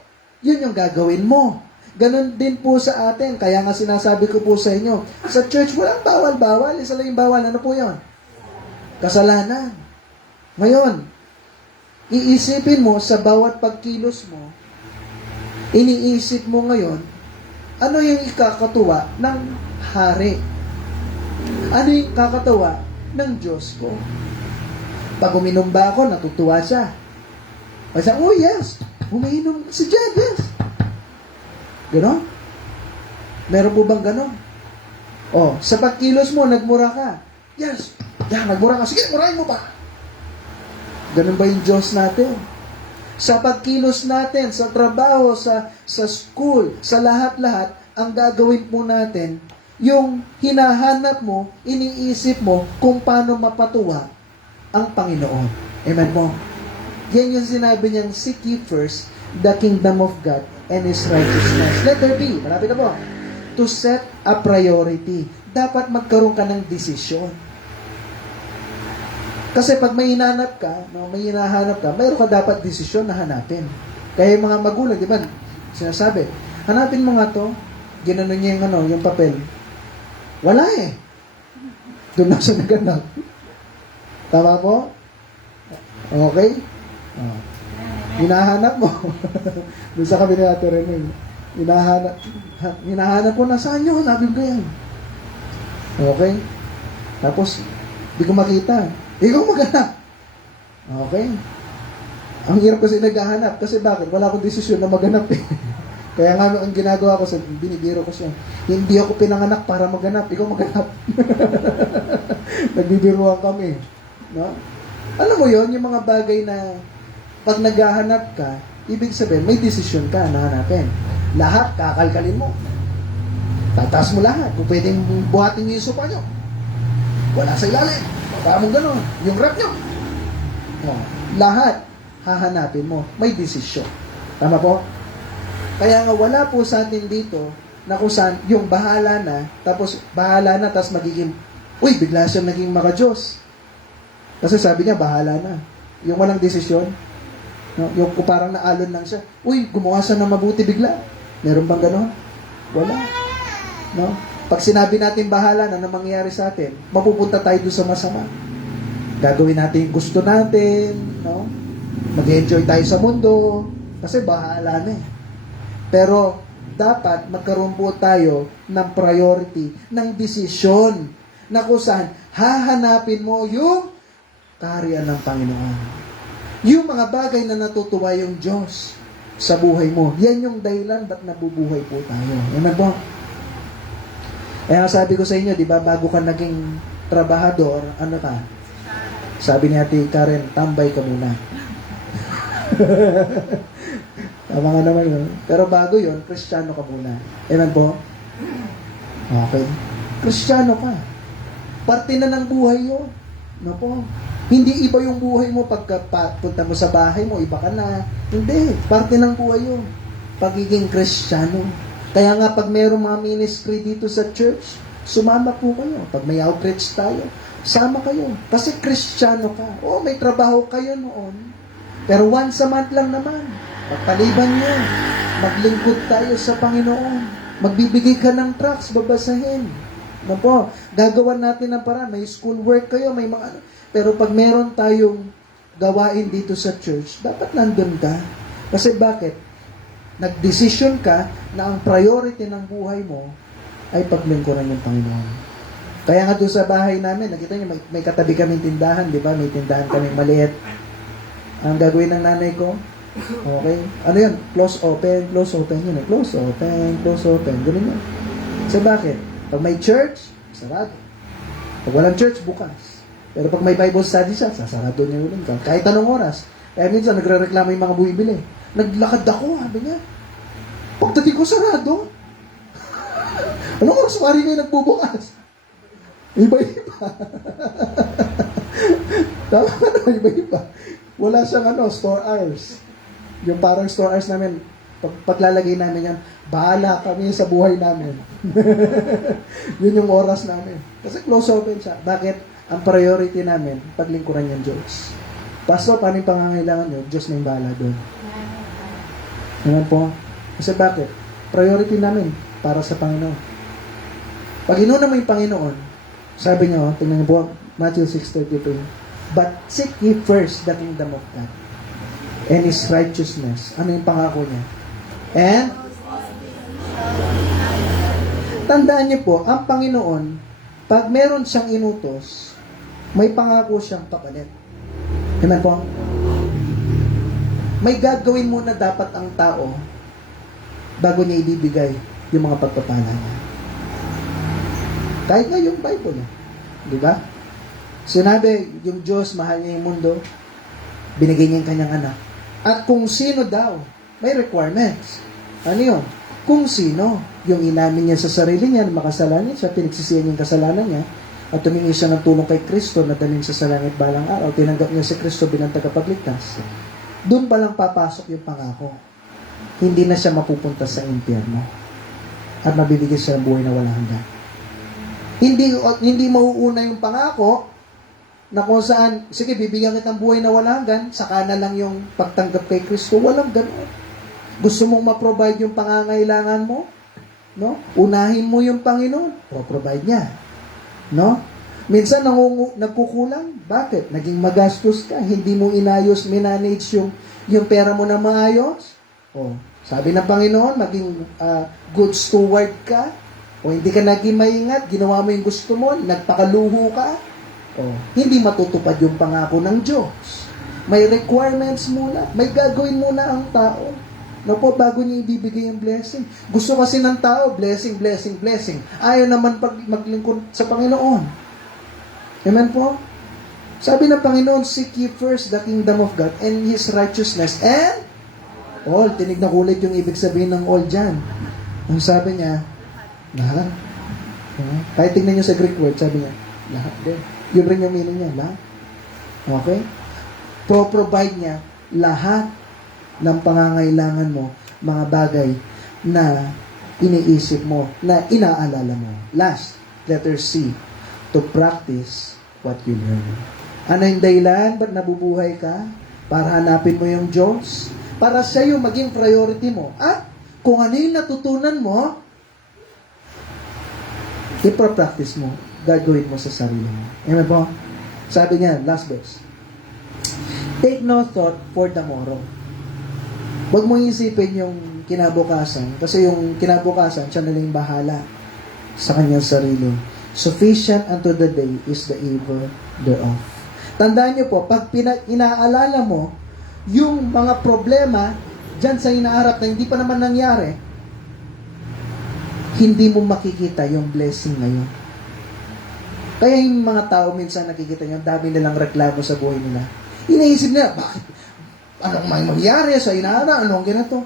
yun yung gagawin mo. Ganon din po sa atin. Kaya nga sinasabi ko po sa inyo, sa church walang bawal-bawal. Isa lang yung bawal. Ano po yun? Kasalanan. Ngayon, iisipin mo sa bawat pagkilos mo, iniisip mo ngayon, ano yung ikakatuwa ng hari? Ano yung kakatuwa ng Diyos ko? Pag uminom ba ako, natutuwa siya. Kasi, oh yes, umiinom si Jed, yes. Ganon? Meron po bang ganon? Oh, sa pagkilos mo, nagmura ka. Yes, yan, nagmura ka. Sige, murahin mo pa. Ganon ba yung Diyos natin? Sa pagkilos natin, sa trabaho, sa school, sa lahat-lahat, ang gagawin po natin, yung hinahanap mo, iniisip mo kung paano mapatuwa ang Panginoon. Amen po? Yan yung sinabi niyang, seek ye first the kingdom of God and His righteousness. Letter B, marami na po. To set a priority. Dapat magkaroon ka ng desisyon. Kasi pag may hinahanap ka, mayroon ka dapat desisyon na hanapin. Kaya yung mga magulang, di ba, sinasabi, hanapin mo nga to, ginanon niya yung papel. Wala eh. Doon na siya naganap. Tama po? Okay? Oh. Hinahanap mo. Doon sa kami na natin hinahanap ko na saan yun? Sabi ko yan. Okay? Tapos, di ko makita. Ikaw maghanap. Okay? Ang hirap kasi naghahanap. Kasi bakit? Wala akong desisyon na maghanap eh. Kaya nga ang ginagawa ko, binibiro ko siya. Hindi ako pinanganak para maghanap. Ikaw maghanap. Nagbibiruan kami. No? Alam mo yon, yung mga bagay na pag naghahanap ka, ibig sabihin, may desisyon ka na hanapin. Lahat, kakalkalin mo. Tataas mo lahat. Kung pwedeng buhatin niyo yung sopa nyo. Wala sa ilalim. Baba mong gano'n. Yung rep nyo. Oh, lahat, hahanapin mo. May desisyon. Tama po? Kaya nga wala po sa atin dito na kung saan yung bahala na, tapos magiging, bigla siyang naging maka-Diyos. Kasi sabi niya, bahala na. Yung walang desisyon. No? Yung parang naalon lang siya. Gumawa siya ng mabuti bigla. Meron bang gano'n? Wala. No? Pag sinabi natin bahala na mangyayari sa atin, mapupunta tayo doon sa masama. Gagawin natin yung gusto natin, no? Mag-enjoy tayo sa mundo, kasi bahala na eh. Pero, dapat magkaroon po tayo ng priority, ng desisyon, na kung saan hahanapin mo yung kaharian ng Panginoon. Yung mga bagay na natutuwa yung Diyos sa buhay mo, yan yung dahilan ba't nabubuhay po tayo. Amen po? Kaya sabi ko sa inyo, di ba, bago ka naging trabahador, ano ka? Sabi ni Ate Karen, tambay ka muna. Tama nga naman yun. Pero bago yun, Kristiyano ka muna. Amen po? Okay. Kristiyano ka. Parte na ng buhay yun. No po? Hindi iba yung buhay mo pagka punta mo sa bahay mo, iba ka na. Hindi. Parte ng buhay yun. Pagiging Kristiyano. Kaya nga pag mayroong mga ministry dito sa church, sumama po kayo. Pag may outreach tayo, sama kayo. Kasi Kristiyano ka. May trabaho kayo noon. Pero once a month lang naman. Pagpaliban nyo. Maglingkod tayo sa Panginoon. Magbibigay ka ng tracts, babasahin. No po? Gagawan natin ng paraan. May school work kayo, may mga... Pero pag meron tayong gawain dito sa church, dapat nandun ka. Kasi bakit? Nagdesisyon ka na ang priority ng buhay mo ay paglingkuran ng Panginoon. Kaya nga doon sa bahay namin, nakita niyo, may katabi kaming tindahan, di ba? May tindahan kaming maliit. Ang gagawin ng nanay ko, okay? Ano yan? Close, open, close, open. Yun, close, open, close, open. Ganun yun. So bakit? Pag may church, sarado. Pag walang church, bukas. Pero pag may Bible study siya, sasarado niya ulit. Kahit anong oras. Kaya minsan, nagre-reklamo yung mga buibili. Naglakad ako, sabi niya. Pagdating ko, sarado. Anong oras wari kayo nagbubukas? Iba-iba. Tama na, iba-iba. Wala siyang store hours. Yung parang store hours namin, paglalagay namin yan, bahala kami sa buhay namin. Yun yung oras namin. Kasi close open siya. Bakit? Ang priority namin, paglingkuran yung Diyos. Pastor, paano yung pangangailangan nyo? Diyos na yung bahala doon. Ayan po. Kasi bakit? Priority namin para sa Panginoon. Pag inuna mo yung Panginoon, sabi niyo, tingnan niyo po, Matthew 6:33, but seek ye first the kingdom of God and His righteousness. Ano yung pangako niya? And tandaan niyo po, ang Panginoon, pag meron siyang inutos, may pangako siyang kapalit. Amen po? May gagawin muna dapat ang tao bago niya ibibigay yung mga pagpapala niya. Kahit nga yung Bible. Di ba? Sinabi, yung Diyos, mahal niya yung mundo, binigay niya yung kanyang anak. At kung sino daw, may requirements. Ano yun? Kung sino, yung inamin niya sa sarili niya, makasalanan siya, pinagsisihan niya yung kasalanan niya, at tumingi siya ng tulong kay Kristo na dalhin siya sa langit balang araw, tinanggap niya si Kristo bilang tagapagligtas. Doon pa lang papasok yung pangako. Hindi na siya mapupunta sa impyerno. At mabibigyan siya ng buhay na walang hanggan. Hindi mauuna yung pangako na kung saan, sige, bibigyan kitang buhay na walang hanggan, saka na lang yung pagtanggap kay Kristo. Walang ganoon. Gusto mong ma-provide yung pangangailangan mo? No? Unahin mo yung Panginoon. Pro-provide niya. No? Minsan nagkukulang. Bakit? Naging magastos ka. Hindi mo inayos, minanage yung pera mo na maayos. Sabi ng Panginoon, maging good steward ka. O hindi ka naging maingat, ginawa mo yung gusto mo, nagpakaluho ka, o hindi matutupad yung pangako ng Diyos. May requirements muna, may gagawin muna ang tao. No po, bago niya ibibigay yung blessing. Gusto kasi ng tao, blessing, blessing, blessing. Ayaw naman pag maglingkod sa Panginoon. Amen po? Sabi ng Panginoon, seek ye first the kingdom of God and His righteousness and all. Tinignan ko ulit yung ibig sabihin ng all dyan. Ang sabi niya, lahat. Kahit tingnan nyo sa Greek word, sabi niya, lahat din. Yun rin yung meaning niya, lahat. Okay? Pro-provide niya lahat ng pangangailangan mo, mga bagay na iniisip mo, na inaalala mo. Last, letter C, to practice what you learn. Ano yung dahilan? Ba't nabubuhay ka? Para hanapin mo yung Diyos? Para siya yung maging priority mo. At kung ano yung natutunan mo, ipapractice mo, gagawin mo sa sarili mo. Amen po? Sabi niya, last verse, take no thought for tomorrow. Huwag mo isipin yung kinabukasan, kasi yung kinabukasan, siya na lang bahala sa kanyang sarili. Sufficient unto the day is the evil thereof. Tandaan niyo po, pag inaalala mo yung mga problema dyan sa inaarap na hindi pa naman nangyari, hindi mo makikita yung blessing ngayon. Kaya yung mga tao minsan nakikita nyo, dami nilang reklamo sa buhay nila. Iniisip nila, bakit? Anong may mangyari sa inaharap? Anong ganito?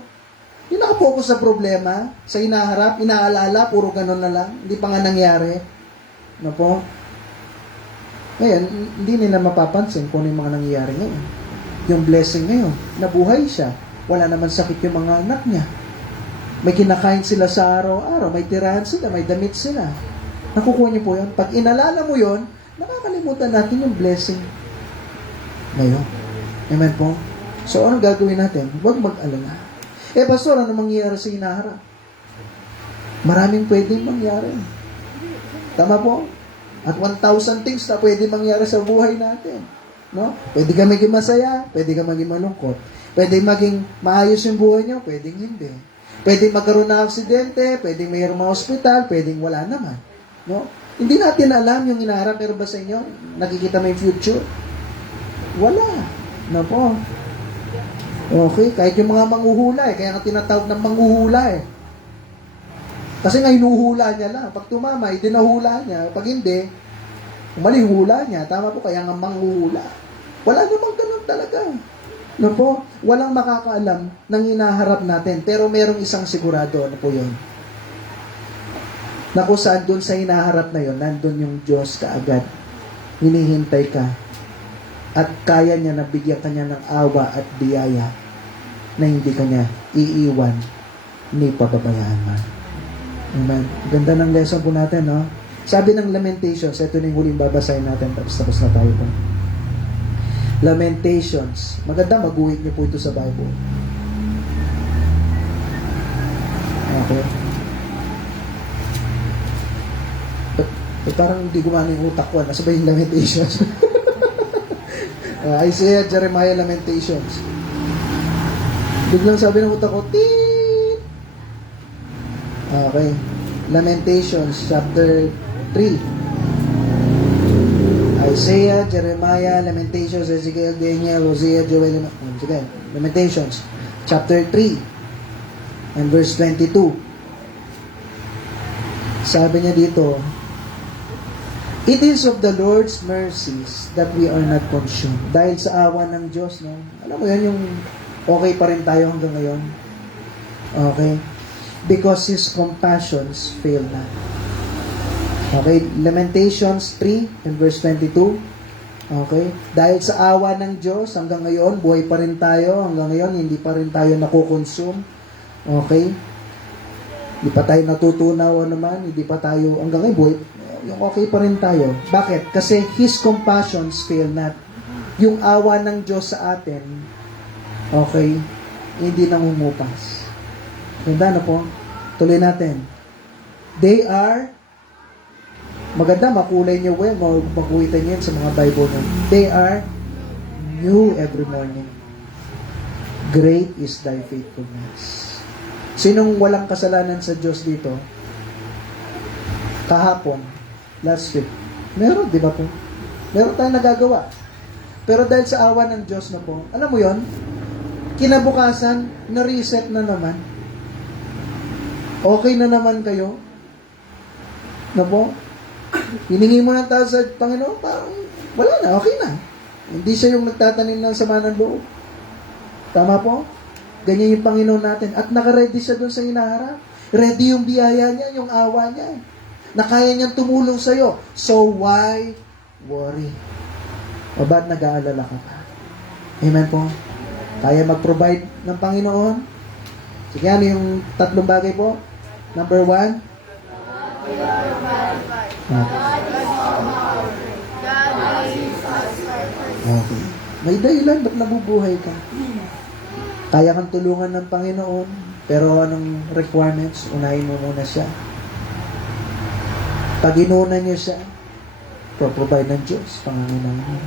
Yung nakapokus sa problema, sa inaharap, inaalala, puro ganun na lang. Hindi pa nga nangyari. No po? Ngayon, hindi nila mapapansin kung ano yung mga nangyayari ngayon. Yung blessing ngayon, nabuhay siya. Wala naman sakit yung mga anak niya. May kinakain sila sa araw-araw, may tirahan sila, may damit sila. Nakukuha niyo po yun. Pag inalala mo yun, nakakalimutan natin yung blessing ngayon. Amen po? So, ano gagawin natin? Huwag mag-alala. Pastor, ano mangyayari sa inaharap? Maraming pwedeng mangyari. Tama po? At 1,000 things na pwede mangyari sa buhay natin. No? Pwede ka maging masaya, pwede ka maging malungkot. Pwede maging maayos yung buhay niyo, pwedeng hindi. Pwede magkaroon ng aksidente, pwedeng mayroong mga hospital, pwedeng wala naman. No? Hindi natin alam yung inaharap, pero ba sa inyo, nakikita mo yung future? Wala. No po? Okay, kahit yung mga manghuhula kaya nga tinatawag ng manghuhula Kasi nga hinuhula niya lang. Pag tumama, itinahula niya. Pag hindi, mali hula niya. Tama po, kaya nga manghuhula. Wala namang ganun talaga. No po? Walang makakaalam ng hinaharap natin. Pero merong isang sigurado. Ano po yun? Na kung saan doon sa hinaharap na yun, nandun yung Diyos kaagad. Hinihintay ka. At kaya niya na bigyan ka niya ng awa at biyaya na hindi ka niya iiwan ni pababayaan man. Amen. Ganda ng lesson po natin, no? Sabi ng Lamentations, ito na yung huling babasahin natin, tapos na tayo po. Lamentations. Maganda, mag-uwit niyo po ito sa Bible. Okay. Parang hindi gumana yung utak ko. Nasa ba yung Lamentations? Isaiah, Jeremiah, Lamentations. Biglang sabi ng utak ko, Tiit! Okay. Lamentations, chapter 3. Isaiah, Jeremiah, Lamentations, Ezekiel, Daniel, Hosea, Joel, sige. Lamentations, chapter 3, and verse 22. Sabi niya dito, it is of the Lord's mercies that we are not consumed. Dahil sa awa ng Diyos, no? Alam mo yan, yung okay pa rin tayo hanggang ngayon. Okay? Because His compassions fail not. Okay? Lamentations 3 and verse 22. Okay? Dahil sa awa ng Diyos, hanggang ngayon, buhay pa rin tayo. Hanggang ngayon, hindi pa rin tayo nakukonsume. Okay? Hindi pa tayo natutunaw naman. Hindi pa tayo, hanggang ngayon, buhay, yung okay pa rin tayo. Bakit? Kasi His compassions fail not. Yung awa ng Diyos sa atin, okay, hindi nangumupas. Ganda na po. Tuloy natin. They are, maganda, makulay niyo well, makuwitan niyo sa mga Bible na. They are new every morning. Great is thy faithfulness. Sinong walang kasalanan sa Diyos dito? kahapon, last week, meron, di ba po? Meron tayong nagagawa. Pero dahil sa awa ng Diyos na po, alam mo yon, kinabukasan, na-reset na naman. Okay na naman kayo. Na po? Hiningi mo ng tao sa Panginoon, parang wala na, okay na. Hindi siya yung nagtatanim ng sama ng loob. Tama po? Ganyan yung Panginoon natin. At naka-ready siya doon sa hinaharap. Ready yung biyaya niya, yung awa niya. Na kaya niyang tumulong sa'yo. So why worry? O ba't nag-aalala ka pa? Amen po? Kaya mag-provide ng Panginoon? Sige, ano yung tatlong bagay po? Number 1? Okay. May dahilan, ba't nabubuhay ka? Kaya kang tulungan ng Panginoon, pero anong requirements? Unahin mo muna siya. Pag inuna niyo siya, provide ng Diyos, pangangailangan mo.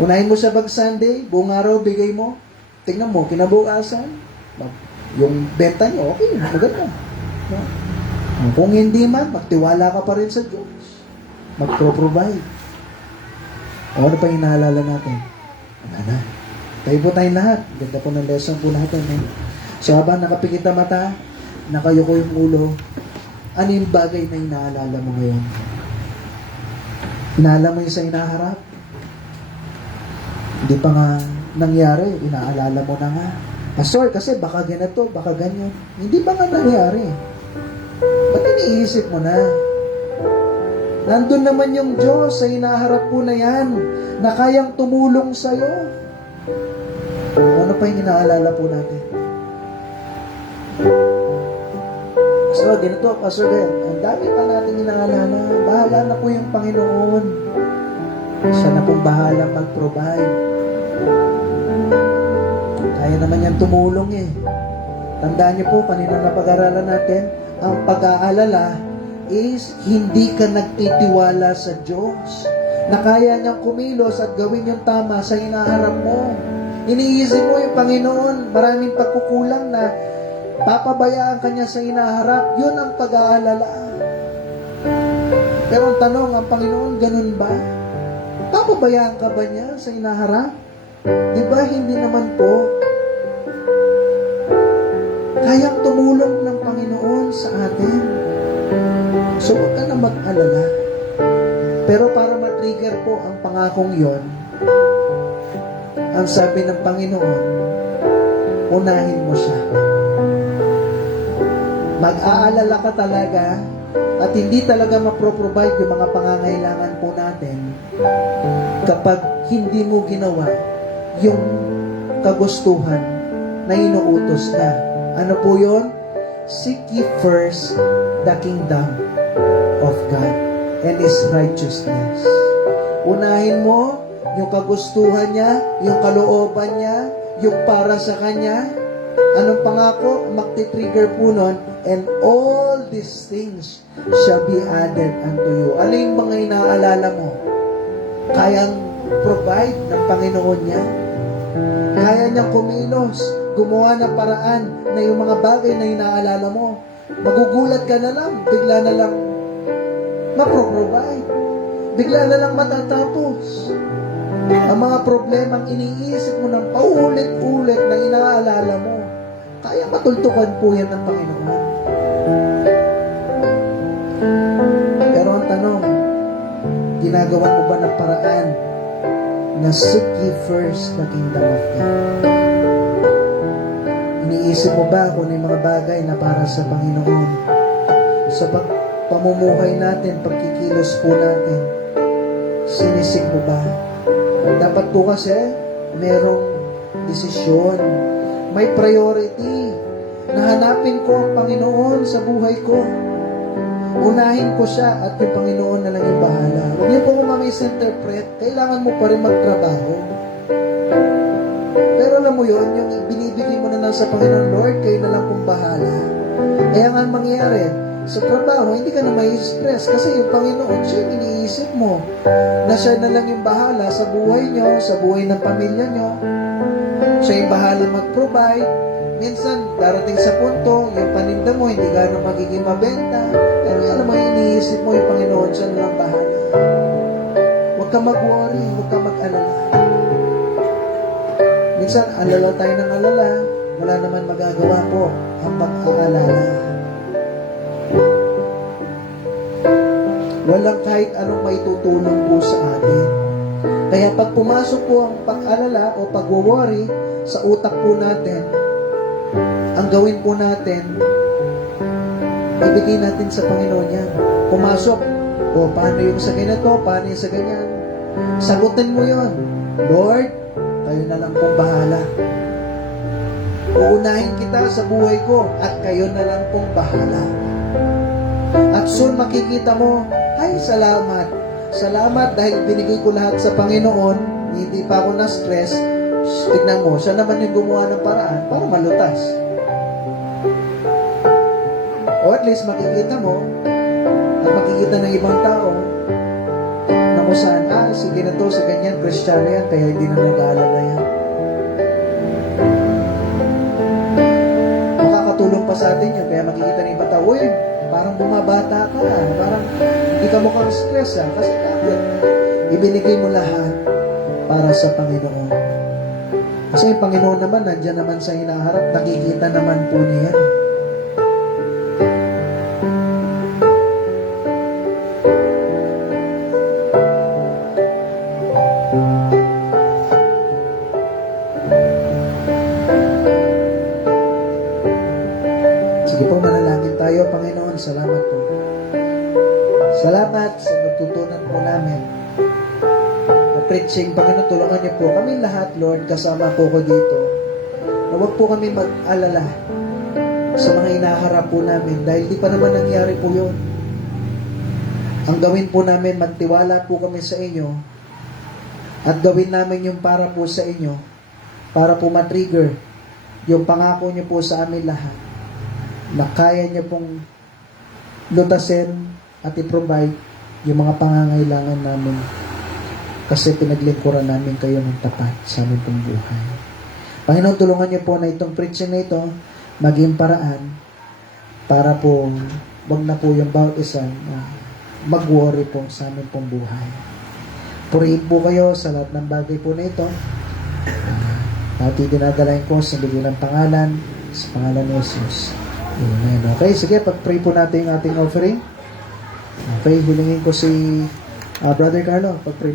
Unahin mo siya pag Sunday, buong araw bigay mo, tingnan mo, kinabukasan, yung benta niyo, okay, maganda. No? Kung hindi man, magtiwala ka pa rin sa Diyos. Mag-provide. O ano pa inaalala natin? Wala na. Tayo po tayong lahat. Ganda po ng lesson po natin. Eh. So habang nakapikit na mata, nakayuko yung ulo, ano yung bagay na inaalala mo ngayon? Inaalala mo yung sa inaharap? Hindi pa nga nangyari, inaalala mo na nga. Pastor, kasi baka ganito, baka ganyan. Hindi pa nga nangyari. Ba't iniisip mo na? Nandun naman yung Diyos sa hinaharap po na yan, na kayang tumulong sa'yo. Ano pa yung inaalala po natin? So, ganito, Pastor Ben, ang dami pa natin inaalala. Bahala na po yung Panginoon. Siya na pong bahala mag-provide. Kaya naman yan tumulong eh. Tandaan niyo po, kanina na pag-aralan natin, ang pag-aalala is hindi ka nagtitiwala sa Diyos na kaya niyang kumilos at gawin yung tama sa hinaharap mo. Iniisip mo yung Panginoon, maraming pagkukulang na papabayaan ka niya sa hinaharap. Yun ang pag-aalala. Pero ang tanong, ang Panginoon, ganun ba? Papabayaan ka ba niya sa hinaharap? Di ba hindi naman po? Kayang tumulong ng Panginoon sa atin. So, huwag ka na mag-alala. Pero para ma-trigger po ang pangakong yon, ang sabi ng Panginoon, unahin mo siya. Mag-aalala ka talaga at hindi talaga mapro-provide yung mga pangangailangan po natin kapag hindi mo ginawa yung kagustuhan na inuutos na. Ano po yun? Seek ye first the kingdom of God and His righteousness. Unahin mo yung kagustuhan niya, yung kalooban niya, yung para sa Kanya. Anong pangako? Magti-trigger po nun, and all these things shall be added unto you. Ano yung mga inaalala mo? Kayang provide ng Panginoon niya. Kaya niyang kumilos, gumawa ng paraan na yung mga bagay na inaalala mo. Magugulat ka na lang, bigla na lang mapro-provide. Bigla na lang matatapos. Ang mga problemang iniisip mo ng paulit-ulit na inaalala mo, kaya matultukan po yan ng Panginoon. Pero ang tanong, ginagawa mo ba ng paraan na seek ye first the kingdom of God? Iniisip mo ba kung ano yung mga bagay na para sa Panginoon? Sa pamumuhay natin, pagkikilos po natin, sinisig mo ba? Dapat po kasi merong desisyon, may priority na hanapin ko ang Panginoon sa buhay ko. Unahin ko siya at yung Panginoon na lang yung bahala. Huwag niyo po kung ma-misinterpret, kailangan mo pa rin magtrabaho. Pero alam mo yun, yung binibigay mo na lang sa Panginoon, Lord, kayo na lang kung bahala. Kaya nga mangyayari, sa trabaho, hindi ka na may stress kasi yung Panginoon, siya yung iniisip mo na siya na lang yung bahala sa buhay nyo, sa buhay ng pamilya nyo. Siya yung bahala mag-provide. Minsan, darating sa punto, yung paninda mo, hindi gano'ng magiging mabenta. Pero alam mo, iniisip mo yung Panginoon, siya na lang bahala. Huwag ka mag-worry, huwag ka mag-alala. Minsan, alala tayo ng alala, wala naman magagawa po ang pag-aalala. Walang kahit anong may tutulong po sa atin. Kaya pag pumasok po ang pag-alala o pag-worry sa utak po natin, ang gawin po natin, ibigay natin sa Panginoon yan. Pumasok, o paano yung sa ganito, paano yung sa ganyan. Sagutin mo yon. Lord, kayo na lang pong bahala. Uunahin kita sa buhay ko at kayo na lang pong bahala. At soon makikita mo, ay salamat. Salamat dahil binigay ko lahat sa Panginoon, hindi pa ako na-stress. Tignan mo, siya naman yung gumawa ng paraan para malutas. O at least makikita mo at makikita ng ibang tao na kung saan, sige na to, sa ganyan, Kristiyano yan, kaya hindi na nag-aalala yan. Makakatulong pa sa atin yan, kaya makikita ng ibang tao, uy, parang bumabata ka, parang hindi ka mukhang stress kasi bakit? Ibinigay mo lahat para sa Panginoon. Kasi yung Panginoon naman, nandiyan naman sa hinaharap, nakikita naman po niya. Sige po, manalangin tayo, Panginoon. Salamat po. Salamat sa natutunan po namin. Preaching, Panginoon, tulungan niyo po kami lahat, Lord, kasama po ko dito. Na huwag po kami mag-alala sa mga inaharap po namin dahil di pa naman nangyari po yun. Ang gawin po namin, magtiwala po kami sa inyo at gawin namin yung para po sa inyo para po matrigger yung pangako niyo po sa amin lahat na kaya niyo pong lutasin at i-provide yung mga pangangailangan namin. Kasi pinaglingkuran namin kayo ng tapat sa aming pong buhay. Panginoon, tulungan niyo po na itong preaching na ito maging paraan para po wag na po yung bawat isa mag-worry po sa aming pong buhay. Purihin po kayo sa lahat ng bagay po na ito. Pati dinadalain ko sa bigyan ng pangalan, sa pangalan ni Jesus. Amen. Okay, sige, pag-pray po natin yung ating offering. Okay, hilingin ko si Brother Carlo, pag-pray.